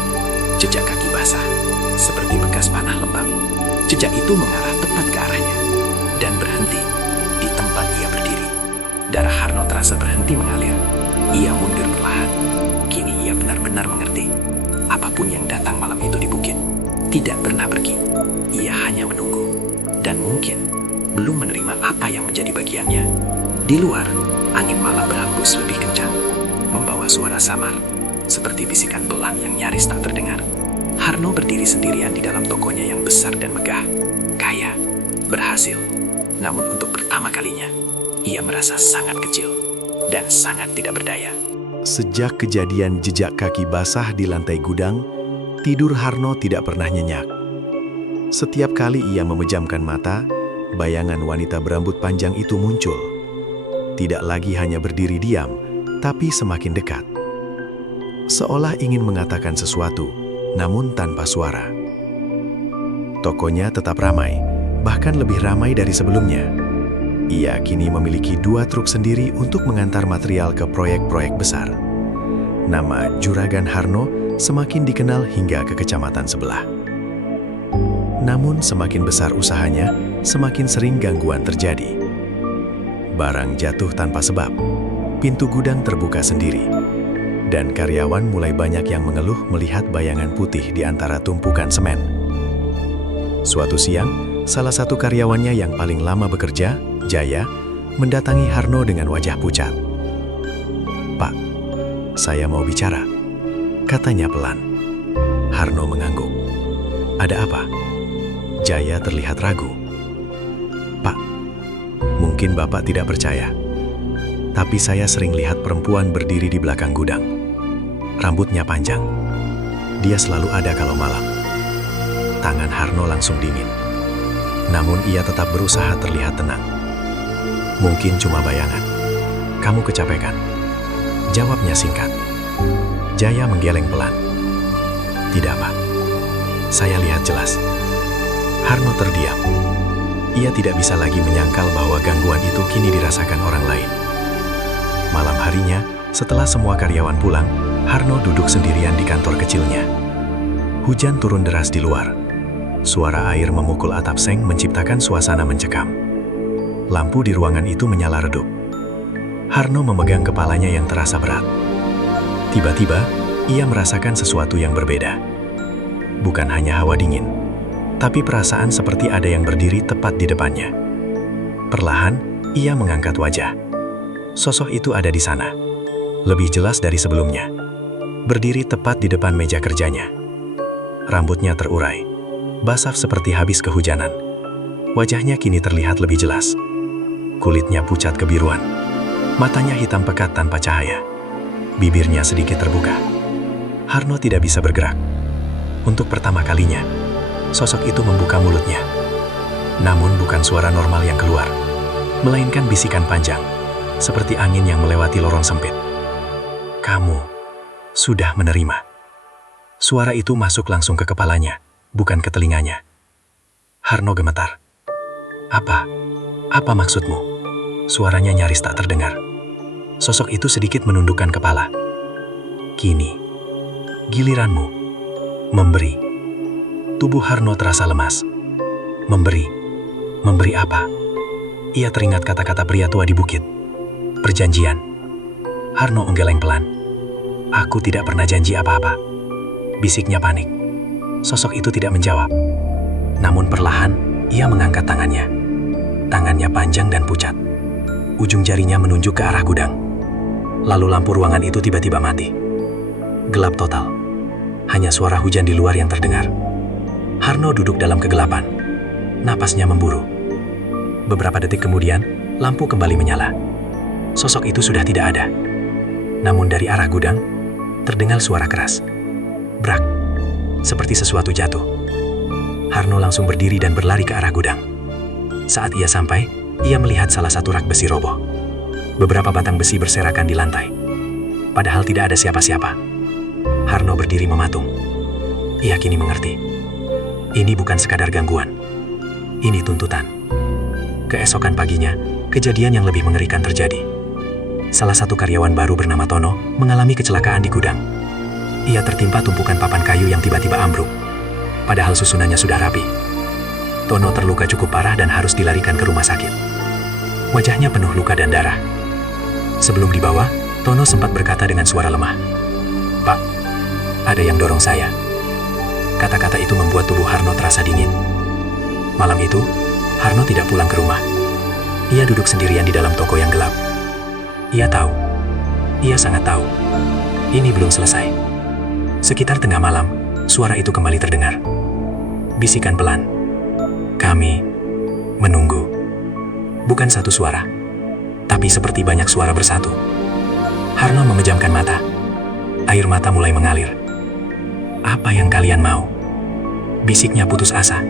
Jejak kaki basah, seperti bekas panah lembab. Jejak itu mengarah tepat ke arahnya, dan berhenti di tempat ia berdiri. Darah Harno terasa berhenti mengalir. Ia mundur perlahan. Kini ia benar-benar mengerti. Apapun yang datang malam itu di bukit, tidak pernah pergi. Ia hanya menunggu. Dan mungkin belum menerima apa yang menjadi bagiannya. Di luar, angin malam berhembus lebih kencang, membawa suara samar, seperti bisikan belang yang nyaris tak terdengar. Harno berdiri sendirian di dalam tokonya yang besar dan megah. Kaya, berhasil. Namun untuk pertama kalinya, ia merasa sangat kecil dan sangat tidak berdaya. Sejak kejadian jejak kaki basah di lantai gudang, tidur Harno tidak pernah nyenyak. Setiap kali ia memejamkan mata, bayangan wanita berambut panjang itu muncul. Tidak lagi hanya berdiri diam, tapi semakin dekat. Seolah ingin mengatakan sesuatu, namun tanpa suara. Tokonya tetap ramai, bahkan lebih ramai dari sebelumnya. Ia kini memiliki 2 truk sendiri untuk mengantar material ke proyek-proyek besar. Nama Juragan Harno semakin dikenal hingga ke kecamatan sebelah. Namun semakin besar usahanya, semakin sering gangguan terjadi. Barang jatuh tanpa sebab, pintu gudang terbuka sendiri, dan karyawan mulai banyak yang mengeluh melihat bayangan putih di antara tumpukan semen. Suatu siang, salah satu karyawannya yang paling lama bekerja, Jaya, mendatangi Harno dengan wajah pucat. "Pak, saya mau bicara," katanya pelan. Harno mengangguk. "Ada apa?" Jaya terlihat ragu. "Pak, Mungkin Bapak tidak percaya, tapi saya sering lihat perempuan berdiri di belakang gudang. Rambutnya panjang. Dia selalu ada kalau malam. Tangan Harno langsung dingin. Namun ia tetap berusaha terlihat tenang. Mungkin cuma bayangan. Kamu kecapekan. Jawabnya singkat. Jaya menggeleng pelan. Tidak, Pak. Saya lihat jelas. Harno terdiam. Ia tidak bisa lagi menyangkal bahwa gangguan itu kini dirasakan orang lain. Malam harinya, setelah semua karyawan pulang, Harno duduk sendirian di kantor kecilnya. Hujan turun deras di luar. Suara air memukul atap seng menciptakan suasana mencekam. Lampu di ruangan itu menyala redup. Harno memegang kepalanya yang terasa berat. Tiba-tiba, ia merasakan sesuatu yang berbeda. Bukan hanya hawa dingin, tapi perasaan seperti ada yang berdiri tepat di depannya. Perlahan, ia mengangkat wajah. Sosok itu ada di sana, lebih jelas dari sebelumnya. Berdiri tepat di depan meja kerjanya. Rambutnya terurai, basah seperti habis kehujanan. Wajahnya kini terlihat lebih jelas. Kulitnya pucat kebiruan. Matanya hitam pekat tanpa cahaya. Bibirnya sedikit terbuka. Harno tidak bisa bergerak. Untuk pertama kalinya, sosok itu membuka mulutnya. Namun bukan suara normal yang keluar, melainkan bisikan panjang, seperti angin yang melewati lorong sempit. Kamu sudah menerima. Suara itu masuk langsung ke kepalanya, bukan ke telinganya. Harno gemetar. Apa maksudmu? Suaranya nyaris tak terdengar. Sosok itu sedikit menundukkan kepala. Kini, giliranmu. Memberi. Tubuh Harno terasa lemas. Memberi. Memberi apa? Ia teringat kata-kata pria tua di bukit. Perjanjian. Harno menggeleng pelan. Aku tidak pernah janji apa-apa. Bisiknya panik. Sosok itu tidak menjawab. Namun perlahan, ia mengangkat tangannya. Tangannya panjang dan pucat. Ujung jarinya menunjuk ke arah gudang. Lalu lampu ruangan itu tiba-tiba mati. Gelap total. Hanya suara hujan di luar yang terdengar. Harno duduk dalam kegelapan. Napasnya memburu. Beberapa detik kemudian, lampu kembali menyala. Sosok itu sudah tidak ada. Namun dari arah gudang, terdengar suara keras. Brak. Seperti sesuatu jatuh. Harno langsung berdiri dan berlari ke arah gudang. Saat ia sampai, ia melihat salah satu rak besi roboh. Beberapa batang besi berserakan di lantai. Padahal tidak ada siapa-siapa. Harno berdiri mematung. Ia kini mengerti. Ini bukan sekadar gangguan. Ini tuntutan. Keesokan paginya, kejadian yang lebih mengerikan terjadi. Salah satu karyawan baru bernama Tono mengalami kecelakaan di gudang. Ia tertimpa tumpukan papan kayu yang tiba-tiba ambruk. Padahal susunannya sudah rapi. Tono terluka cukup parah dan harus dilarikan ke rumah sakit. Wajahnya penuh luka dan darah. Sebelum dibawa, Tono sempat berkata dengan suara lemah, "Pak, ada yang dorong saya." Kata-kata itu membuat tubuh Harno terasa dingin. Malam itu, Harno tidak pulang ke rumah. Ia duduk sendirian di dalam toko yang gelap. Ia tahu, ia sangat tahu, ini belum selesai. Sekitar tengah malam, suara itu kembali terdengar. Bisikan pelan. Kami menunggu. Bukan satu suara, tapi seperti banyak suara bersatu. Harno memejamkan mata. Air mata mulai mengalir. Apa yang kalian mau? Bisiknya putus asa.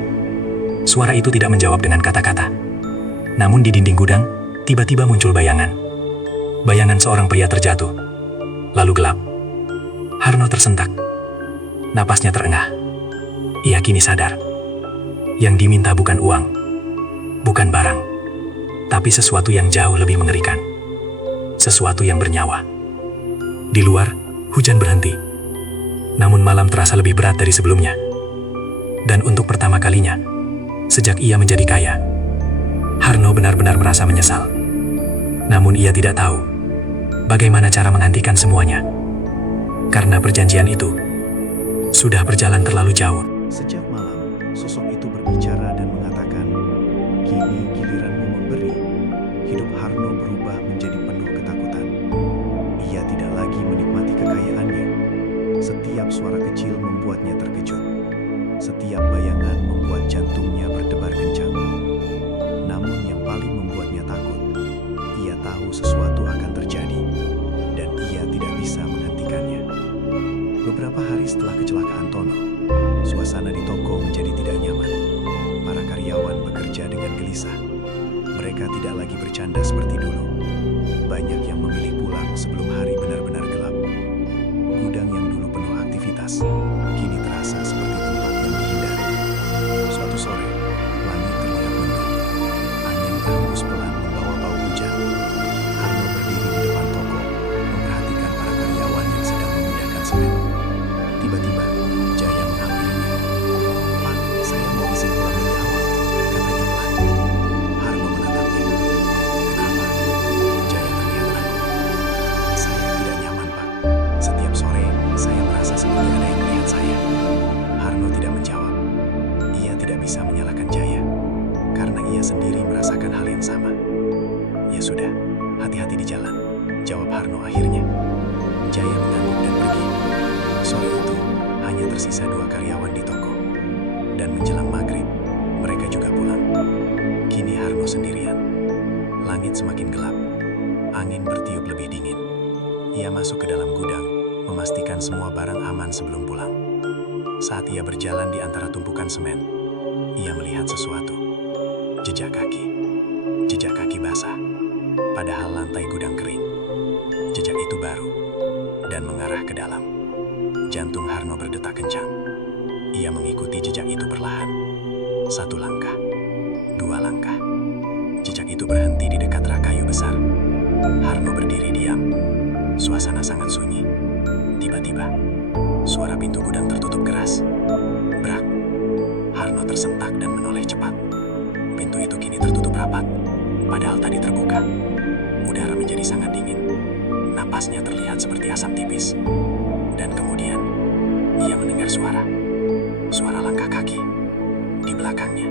Suara itu tidak menjawab dengan kata-kata. Namun di dinding gudang, tiba-tiba muncul bayangan. Bayangan seorang pria terjatuh. Lalu gelap. Harno tersentak. Napasnya terengah. Ia kini sadar. Yang diminta bukan uang, bukan barang, tapi sesuatu yang jauh lebih mengerikan. Sesuatu yang bernyawa. Di luar, hujan berhenti. Namun malam terasa lebih berat dari sebelumnya. Dan untuk pertama kalinya, sejak ia menjadi kaya, Harno benar-benar merasa menyesal. Namun ia tidak tahu bagaimana cara menghentikan semuanya. Karena perjanjian itu sudah berjalan terlalu jauh. Sejak malam, sosok itu berbicara dan mengatakan, "Kini giliranmu memberi." Hidup Harno berubah menjadi penuh ketakutan. Ia tidak lagi menikmati kekayaannya. Setiap suara kecil membuatnya terkejut. Setiap bayangan membuat jantungnya berdebar kencang. Namun yang paling membuatnya takut Beberapa hari setelah kecelakaan Tono, suasana di toko menjadi tidak nyaman. Para karyawan bekerja dengan gelisah. Mereka tidak lagi bercanda seperti dulu. Banyak yang memilih pulang sebelum hari benar-benar gelap. Gudang yang dulu penuh aktivitas, kini terasa seperti tempat yang dihindari. Suatu sore, langit terlihat mendung. Angin berhembus pelan membawa bau hujan. Harno berdiri di depan toko, memperhatikan para karyawan yang sedang memindahkan semen. Tiba-tiba, Jaya menghampirinya. "Pak, saya mau izin pulang lebih awal," katanya pelan. Harno menatapnya. "Kenapa?" Jaya terlihat ragu. "Saya tidak nyaman, Pak. Setiap sore, saya merasa seperti ada yang melihat saya." Harno tidak menjawab. Ia tidak bisa menyalahkan Jaya, karena ia sendiri merasakan hal yang sama. "Ya sudah, hati-hati di jalan," jawab Harno akhirnya. Jaya mengangguk dan pergi. Sore itu, hanya tersisa 2 karyawan di toko. Dan menjelang maghrib, mereka juga pulang. Kini Harno sendirian. Langit semakin gelap. Angin bertiup lebih dingin. Ia masuk ke dalam gudang, memastikan semua barang aman sebelum pulang. Saat ia berjalan di antara tumpukan semen, ia melihat sesuatu. Jejak kaki. Jejak kaki basah. Padahal lantai gudang kering. Jejak itu baru dan mengarah ke dalam. Jantung Harno berdetak kencang. Ia mengikuti jejak itu perlahan. 1 langkah, 2 langkah. Jejak itu berhenti di dekat rak kayu besar. Harno berdiri diam. Suasana sangat sunyi. Tiba-tiba, suara pintu gudang tertutup keras. Brak. Harno tersentak dan menoleh cepat. Pintu itu kini tertutup rapat, padahal tadi terbuka. Udara menjadi sangat dingin. Napasnya terlihat seperti asap tipis. Dan kemudian, ia mendengar suara. Suara langkah kaki. Di belakangnya.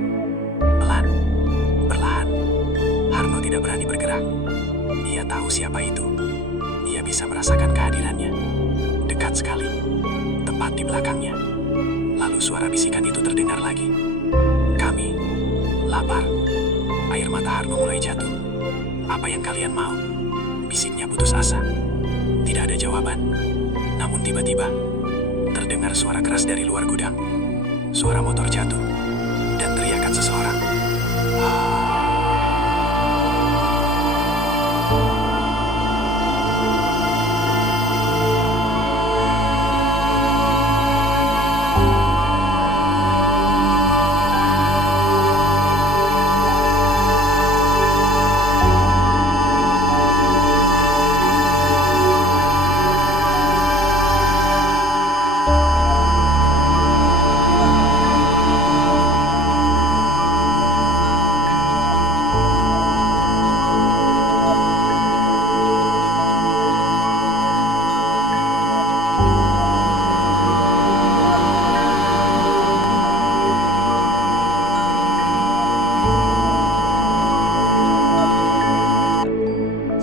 Pelan. Perlahan. Harno tidak berani bergerak. Ia tahu siapa itu. Ia bisa merasakan kehadirannya. Dekat sekali. Tepat di belakangnya. Lalu suara bisikan itu terdengar lagi. "Kami lapar." Air mata Harno mulai jatuh. "Apa yang kalian mau?" bisiknya putus asa. Tidak ada jawaban. Namun tiba-tiba, terdengar suara keras dari luar gudang. Suara motor jatuh, dan teriakan seseorang.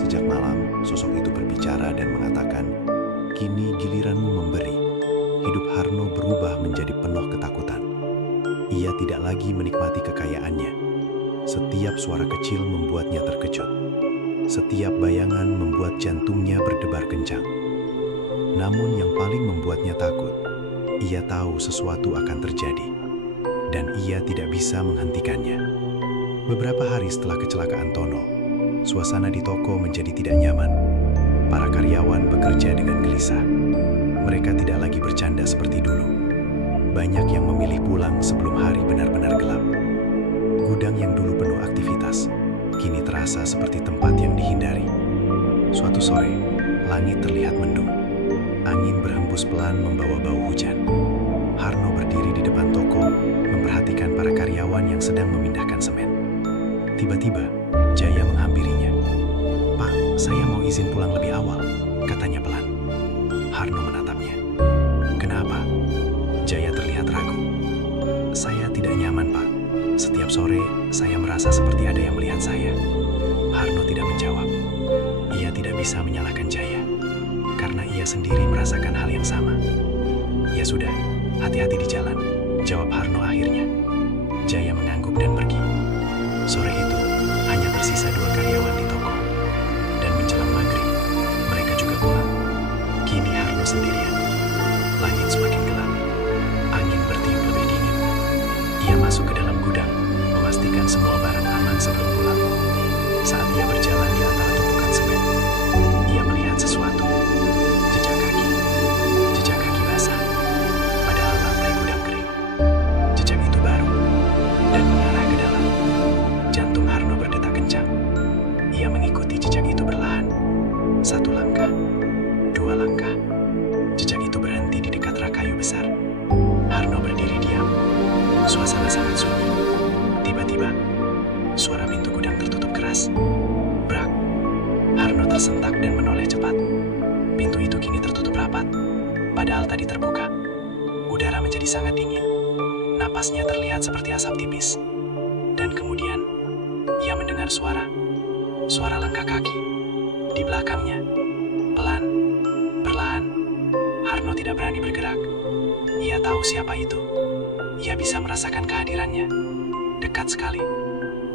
Sejak malam, sosok itu berbicara dan mengatakan, "Kini giliranmu memberi." Hidup Harno berubah menjadi penuh ketakutan. Ia tidak lagi menikmati kekayaannya. Setiap suara kecil membuatnya terkejut. Setiap bayangan membuat jantungnya berdebar kencang. Namun yang paling membuatnya takut, ia tahu sesuatu akan terjadi. Dan ia tidak bisa menghentikannya. Beberapa hari setelah kecelakaan Tono, suasana di toko menjadi tidak nyaman. Para karyawan bekerja dengan gelisah. Mereka tidak lagi bercanda seperti dulu. Banyak yang memilih pulang sebelum hari benar-benar gelap. Gudang yang dulu penuh aktivitas, kini terasa seperti tempat yang dihindari. Suatu sore, langit terlihat mendung. Angin berhembus pelan membawa bau hujan. Harno berdiri di depan toko, memperhatikan para karyawan yang sedang memindahkan semen. Tiba-tiba, Jaya menghampirinya. "Pak, saya mau izin pulang lebih awal," katanya pelan. Harno menatapnya. "Kenapa?" Jaya terlihat ragu. "Saya tidak nyaman, Pak. Setiap sore, saya merasa seperti ada yang melihat saya." Harno tidak menjawab. Ia tidak bisa menyalahkan Jaya, karena ia sendiri merasakan hal yang sama. "Ya sudah, hati-hati di jalan," jawab Harno akhirnya. Jaya mengangguk dan pergi. Sore itu, hanya tersisa 2 karyawan di toko. Dan menjelang maghrib, mereka juga pulang. Kini Harno sendirian. Langit portal tadi terbuka. Udara menjadi sangat dingin. Napasnya terlihat seperti asap tipis. Dan kemudian, ia mendengar suara langkah kaki. Di belakangnya, pelan, perlahan, Harno tidak berani bergerak. Ia tahu siapa itu. Ia bisa merasakan kehadirannya. Dekat sekali,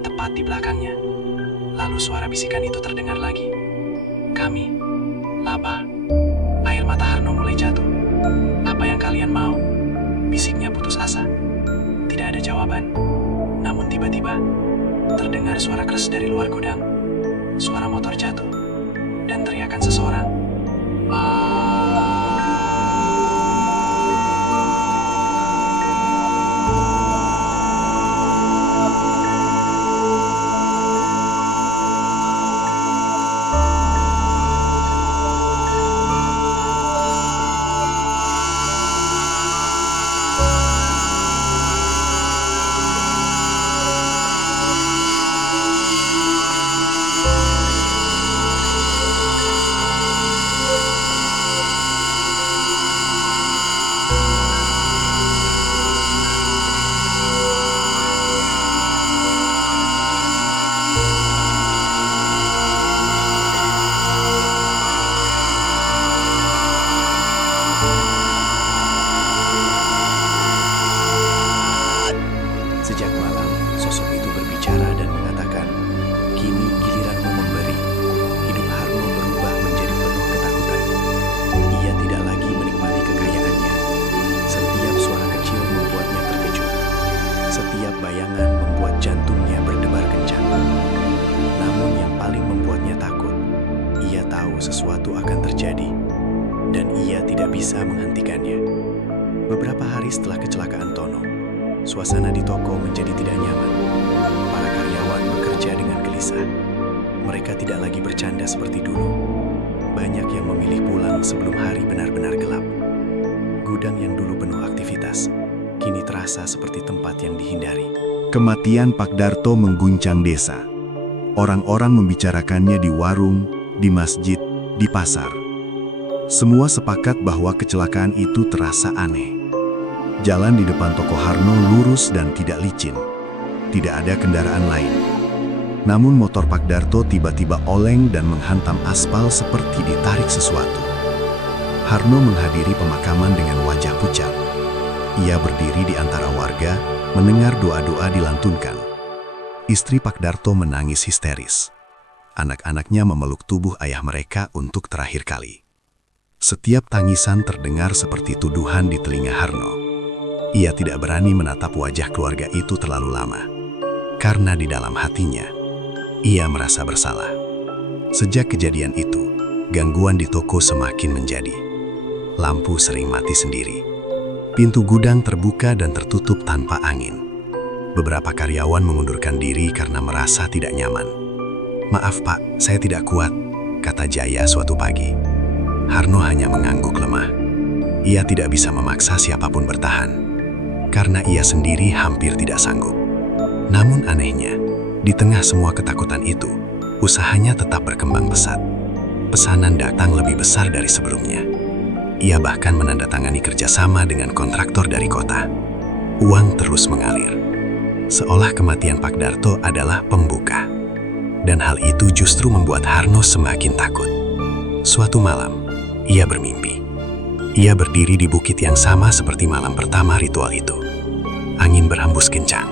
tepat di belakangnya. Lalu suara bisikan itu terdengar lagi. Kami, laba. Air mata Harno mulai jatuh. Apa yang kalian mau? Bisiknya putus asa. Tidak ada jawaban. Namun tiba-tiba, terdengar suara keras dari luar gudang. Suara motor jatuh. Dan teriakan seseorang. Sejak malam, sosok itu berbicara dan mengatakan, "Kini giliranmu memberi." Hidup Harno berubah menjadi penuh ketakutan. Ia tidak lagi menikmati kekayaannya. Setiap suara kecil membuatnya terkejut. Setiap bayangan membuat jantungnya berdebar kencang. Namun yang paling membuatnya takut, ia tahu sesuatu akan terjadi, dan ia tidak bisa menghentikannya. Beberapa hari setelah kecelakaan Tono, suasana di toko menjadi tidak nyaman. Para karyawan bekerja dengan gelisah. Mereka tidak lagi bercanda seperti dulu. Banyak yang memilih pulang sebelum hari benar-benar gelap. Gudang yang dulu penuh aktivitas, kini terasa seperti tempat yang dihindari. Kematian Pak Darto mengguncang desa. Orang-orang membicarakannya di warung, di masjid, di pasar. Semua sepakat bahwa kecelakaan itu terasa aneh. Jalan di depan toko Harno lurus dan tidak licin. Tidak ada kendaraan lain. Namun motor Pak Darto tiba-tiba oleng dan menghantam aspal seperti ditarik sesuatu. Harno menghadiri pemakaman dengan wajah pucat. Ia berdiri di antara warga, mendengar doa-doa dilantunkan. Istri Pak Darto menangis histeris. Anak-anaknya memeluk tubuh ayah mereka untuk terakhir kali. Setiap tangisan terdengar seperti tuduhan di telinga Harno. Ia tidak berani menatap wajah keluarga itu terlalu lama. Karena di dalam hatinya, ia merasa bersalah. Sejak kejadian itu, gangguan di toko semakin menjadi. Lampu sering mati sendiri. Pintu gudang terbuka dan tertutup tanpa angin. Beberapa karyawan mengundurkan diri karena merasa tidak nyaman. "Maaf Pak, saya tidak kuat," kata Jaya suatu pagi. Harno hanya mengangguk lemah. Ia tidak bisa memaksa siapapun bertahan, karena ia sendiri hampir tidak sanggup. Namun anehnya, di tengah semua ketakutan itu, usahanya tetap berkembang pesat. Pesanan datang lebih besar dari sebelumnya. Ia bahkan menandatangani kerjasama dengan kontraktor dari kota. Uang terus mengalir. Seolah kematian Pak Darto adalah pembuka. Dan hal itu justru membuat Harno semakin takut. Suatu malam, ia bermimpi. Ia berdiri di bukit yang sama seperti malam pertama ritual itu. Angin berhembus kencang.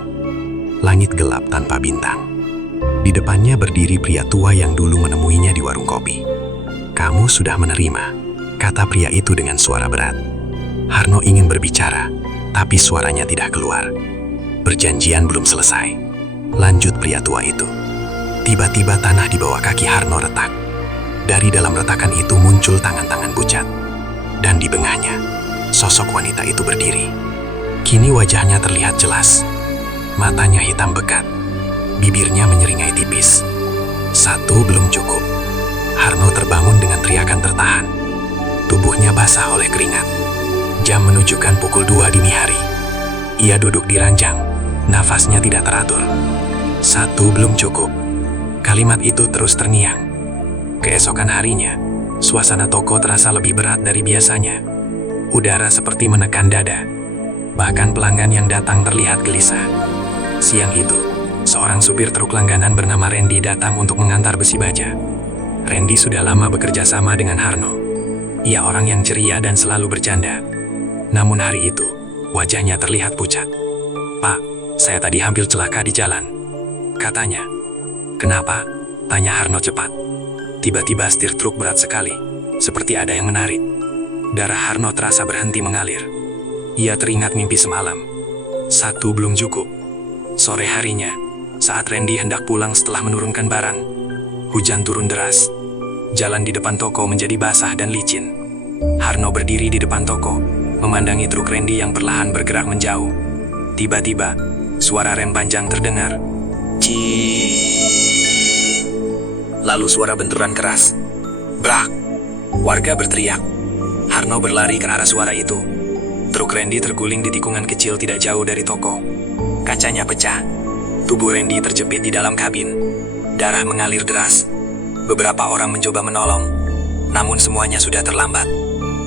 Langit gelap tanpa bintang. Di depannya berdiri pria tua yang dulu menemuinya di warung kopi. "Kamu sudah menerima," kata pria itu dengan suara berat. Harno ingin berbicara, tapi suaranya tidak keluar. "Perjanjian belum selesai," lanjut pria tua itu. Tiba-tiba tanah di bawah kaki Harno retak. Dari dalam retakan itu muncul tangan-tangan pucat. Dan di bengahnya, sosok wanita itu berdiri. Kini wajahnya terlihat jelas. Matanya hitam pekat. Bibirnya menyeringai tipis. Satu belum cukup. Harno terbangun dengan teriakan tertahan. Tubuhnya basah oleh keringat. Jam menunjukkan pukul 2 dini hari. Ia duduk di ranjang. Nafasnya tidak teratur. Satu belum cukup. Kalimat itu terus terngiang. Keesokan harinya, suasana toko terasa lebih berat dari biasanya. Udara seperti menekan dada. Bahkan pelanggan yang datang terlihat gelisah. Siang itu, seorang supir truk langganan bernama Randy datang untuk mengantar besi baja. Randy sudah lama bekerja sama dengan Harno. Ia orang yang ceria dan selalu bercanda. Namun hari itu, wajahnya terlihat pucat. "Pak, saya tadi hampir celaka di jalan," katanya. "Kenapa?" tanya Harno cepat. Tiba-tiba setir truk berat sekali, seperti ada yang menarik. Darah Harno terasa berhenti mengalir. Ia teringat mimpi semalam. Satu belum cukup. Sore harinya, saat Randy hendak pulang setelah menurunkan barang, hujan turun deras. Jalan di depan toko menjadi basah dan licin. Harno berdiri di depan toko, memandangi truk Randy yang perlahan bergerak menjauh. Tiba-tiba, suara rem panjang terdengar. Ciii. Lalu suara benturan keras. Brak! Warga berteriak. Harno berlari ke arah suara itu. Truk Randy terguling di tikungan kecil tidak jauh dari toko. Kacanya pecah. Tubuh Randy terjepit di dalam kabin. Darah mengalir deras. Beberapa orang mencoba menolong, namun semuanya sudah terlambat.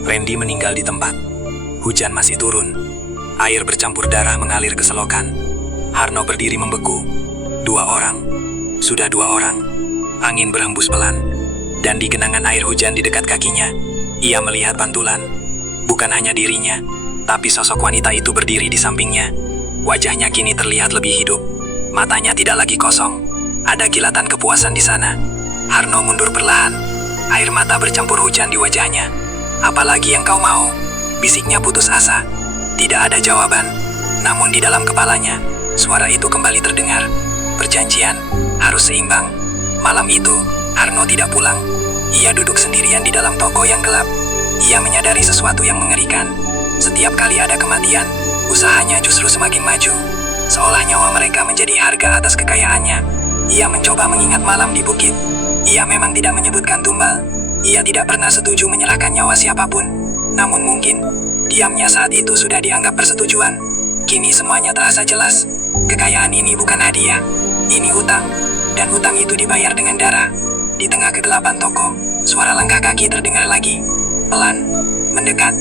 Randy meninggal di tempat. Hujan masih turun. Air bercampur darah mengalir ke selokan. Harno berdiri membeku. 2 orang. Sudah 2 orang. Angin berhembus pelan. Dan di genangan air hujan di dekat kakinya, ia melihat pantulan. Bukan hanya dirinya, tapi sosok wanita itu berdiri di sampingnya. Wajahnya kini terlihat lebih hidup. Matanya tidak lagi kosong. Ada kilatan kepuasan di sana. Harno mundur perlahan. Air mata bercampur hujan di wajahnya. "Apalagi yang kau mau?" bisiknya putus asa. Tidak ada jawaban. Namun di dalam kepalanya, suara itu kembali terdengar. Perjanjian harus seimbang. Malam itu, Harno tidak pulang. Ia duduk sendirian di dalam toko yang gelap. Ia menyadari sesuatu yang mengerikan. Setiap kali ada kematian, usahanya justru semakin maju. Seolah nyawa mereka menjadi harga atas kekayaannya. Ia mencoba mengingat malam di bukit. Ia memang tidak menyebutkan tumbal. Ia tidak pernah setuju menyerahkan nyawa siapapun. Namun mungkin, diamnya saat itu sudah dianggap persetujuan. Kini semuanya terasa jelas. Kekayaan ini bukan hadiah. Ini utang. Dan utang itu dibayar dengan darah. Di tengah kegelapan toko, suara langkah kaki terdengar lagi. Pelan, mendekat.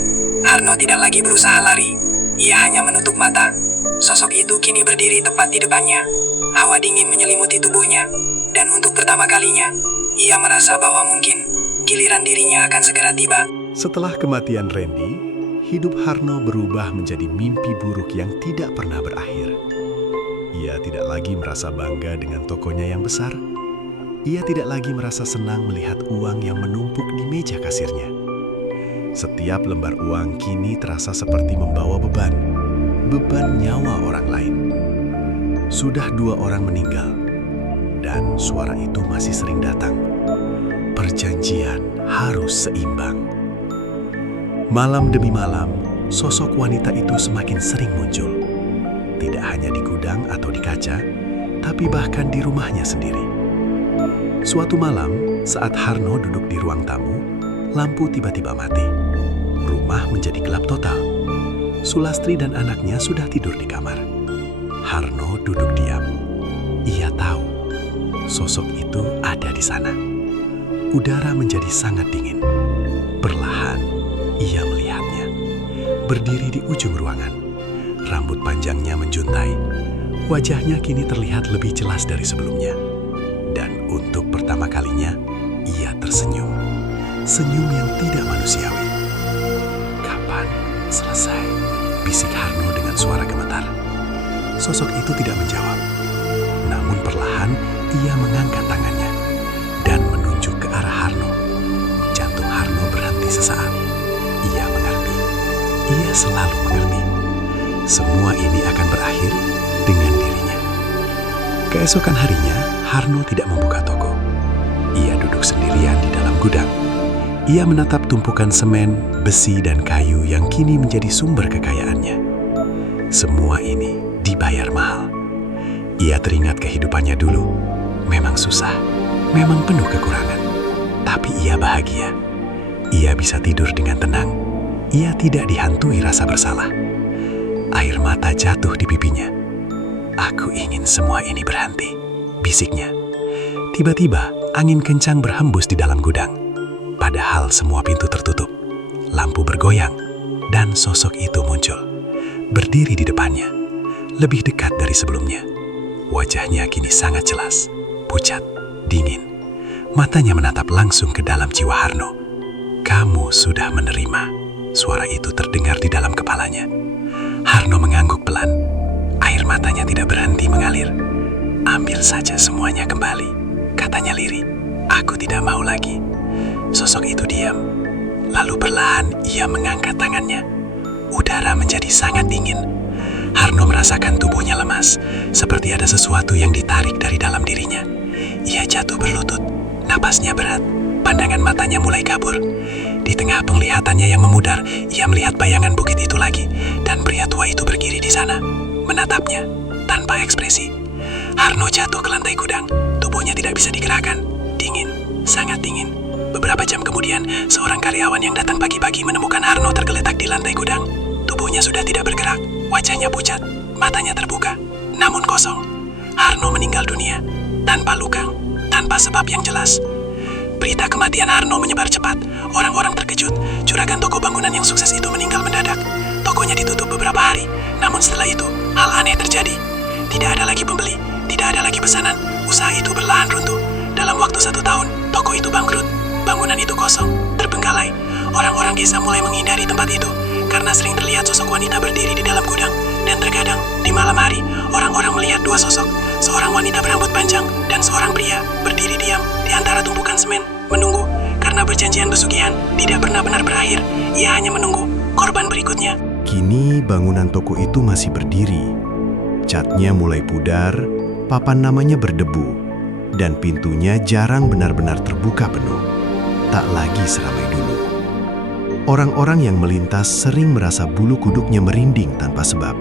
Harno tidak lagi berusaha lari. Ia hanya menutup mata. Sosok itu kini berdiri tepat di depannya. Hawa dingin menyelimuti tubuhnya. Dan untuk pertama kalinya, ia merasa bahwa mungkin giliran dirinya akan segera tiba. Setelah kematian Randy, hidup Harno berubah menjadi mimpi buruk yang tidak pernah berakhir. Ia tidak lagi merasa bangga dengan tokonya yang besar. Ia tidak lagi merasa senang melihat uang yang menumpuk di meja kasirnya. Setiap lembar uang kini terasa seperti membawa beban nyawa orang lain. Sudah 2 orang meninggal, dan suara itu masih sering datang. Perjanjian harus seimbang. Malam demi malam, sosok wanita itu semakin sering muncul. Tidak hanya di gudang atau di kaca, tapi bahkan di rumahnya sendiri. Suatu malam, saat Harno duduk di ruang tamu, lampu tiba-tiba mati. Rumah menjadi gelap total. Sulastri dan anaknya sudah tidur di kamar. Harno duduk diam. Ia tahu, sosok itu ada di sana. Udara menjadi sangat dingin. Perlahan, ia melihatnya. Berdiri di ujung ruangan. Rambut panjangnya menjuntai. Wajahnya kini terlihat lebih jelas dari sebelumnya. Dan untuk pertama kalinya, ia tersenyum. Senyum yang tidak manusiawi. "Kapan selesai?" bisik Harno dengan suara gemetar. Sosok itu tidak menjawab. Namun perlahan, ia mengangkat tangannya dan menunjuk ke arah Harno. Jantung Harno berhenti sesaat. Ia mengerti. Ia selalu mengerti. Semua ini akan berakhir dengan dirinya. Keesokan harinya, Harno tidak membuka toko. Ia duduk sendirian di dalam gudang. Ia menatap tumpukan semen, besi, dan kayu yang kini menjadi sumber kekayaannya. Semua ini dibayar mahal. Ia teringat kehidupannya dulu. Memang susah, memang penuh kekurangan. Tapi ia bahagia. Ia bisa tidur dengan tenang. Ia tidak dihantui rasa bersalah. Air mata jatuh di pipinya. "Aku ingin semua ini berhenti," bisiknya. Tiba-tiba, angin kencang berhembus di dalam gudang. Padahal semua pintu tertutup. Lampu bergoyang. Dan sosok itu muncul, berdiri di depannya, lebih dekat dari sebelumnya. Wajahnya kini sangat jelas, pucat, dingin. Matanya menatap langsung ke dalam jiwa Harno. "Kamu sudah menerima." Suara itu terdengar di dalam kepalanya. Harno mengangguk pelan. Air matanya tidak berhenti mengalir. "Ambil saja semuanya kembali," katanya lirih. "Aku tidak mau lagi." Sosok itu diam. Lalu perlahan ia mengangkat tangannya. Udara menjadi sangat dingin. Harno merasakan tubuhnya lemas, seperti ada sesuatu yang ditarik dari dalam dirinya. Ia jatuh berlutut, napasnya berat, pandangan matanya mulai kabur. Di tengah penglihatannya yang memudar, ia melihat bayangan bukit itu lagi, dan pria tua itu berdiri di sana, menatapnya tanpa ekspresi. Harno jatuh ke lantai gudang, tubuhnya tidak bisa digerakkan, dingin, sangat dingin. Beberapa jam kemudian, seorang karyawan yang datang pagi-pagi menemukan Harno tergeletak di lantai gudang. Tubuhnya sudah tidak bergerak, wajahnya pucat, matanya terbuka, namun kosong. Harno meninggal dunia, tanpa luka, tanpa sebab yang jelas. Berita kematian Harno menyebar cepat. Orang-orang terkejut. Juragan toko bangunan yang sukses itu meninggal mendadak. Tokonya ditutup beberapa hari, namun setelah itu, hal aneh terjadi. Tidak ada lagi pembeli, tidak ada lagi pesanan. Usaha itu perlahan runtuh. Dalam waktu 1 tahun, toko itu bangkrut. Bangunan itu kosong, terbengkalai. Orang-orang desa mulai menghindari tempat itu karena sering terlihat sosok wanita berdiri di dalam gudang. Dan terkadang, di malam hari, orang-orang melihat 2 sosok. Seorang wanita berambut panjang dan seorang pria berdiri diam di antara tumpukan semen, menunggu. Karena perjanjian pesugihan tidak pernah benar berakhir, ia hanya menunggu korban berikutnya. Kini bangunan toko itu masih berdiri. Catnya mulai pudar, papan namanya berdebu, dan pintunya jarang benar-benar terbuka penuh. Tak lagi seramai dulu. Orang-orang yang melintas sering merasa bulu kuduknya merinding tanpa sebab.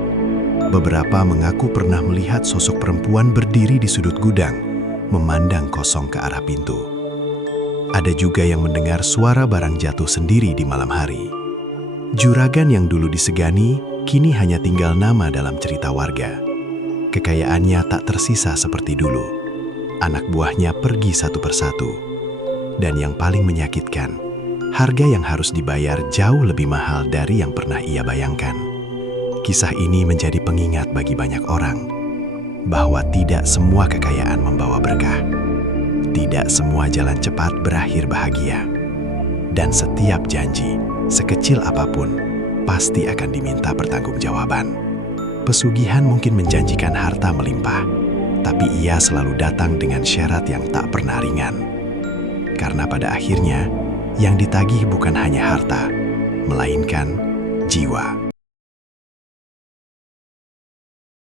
Beberapa mengaku pernah melihat sosok perempuan berdiri di sudut gudang, memandang kosong ke arah pintu. Ada juga yang mendengar suara barang jatuh sendiri di malam hari. Juragan yang dulu disegani, kini hanya tinggal nama dalam cerita warga. Kekayaannya tak tersisa seperti dulu. Anak buahnya pergi satu persatu. Dan yang paling menyakitkan, harga yang harus dibayar jauh lebih mahal dari yang pernah ia bayangkan. Kisah ini menjadi pengingat bagi banyak orang, bahwa tidak semua kekayaan membawa berkah. Tidak semua jalan cepat berakhir bahagia. Dan setiap janji, sekecil apapun, pasti akan diminta pertanggungjawaban. Pesugihan mungkin menjanjikan harta melimpah, tapi ia selalu datang dengan syarat yang tak pernah ringan. Karena pada akhirnya, yang ditagih bukan hanya harta, melainkan jiwa.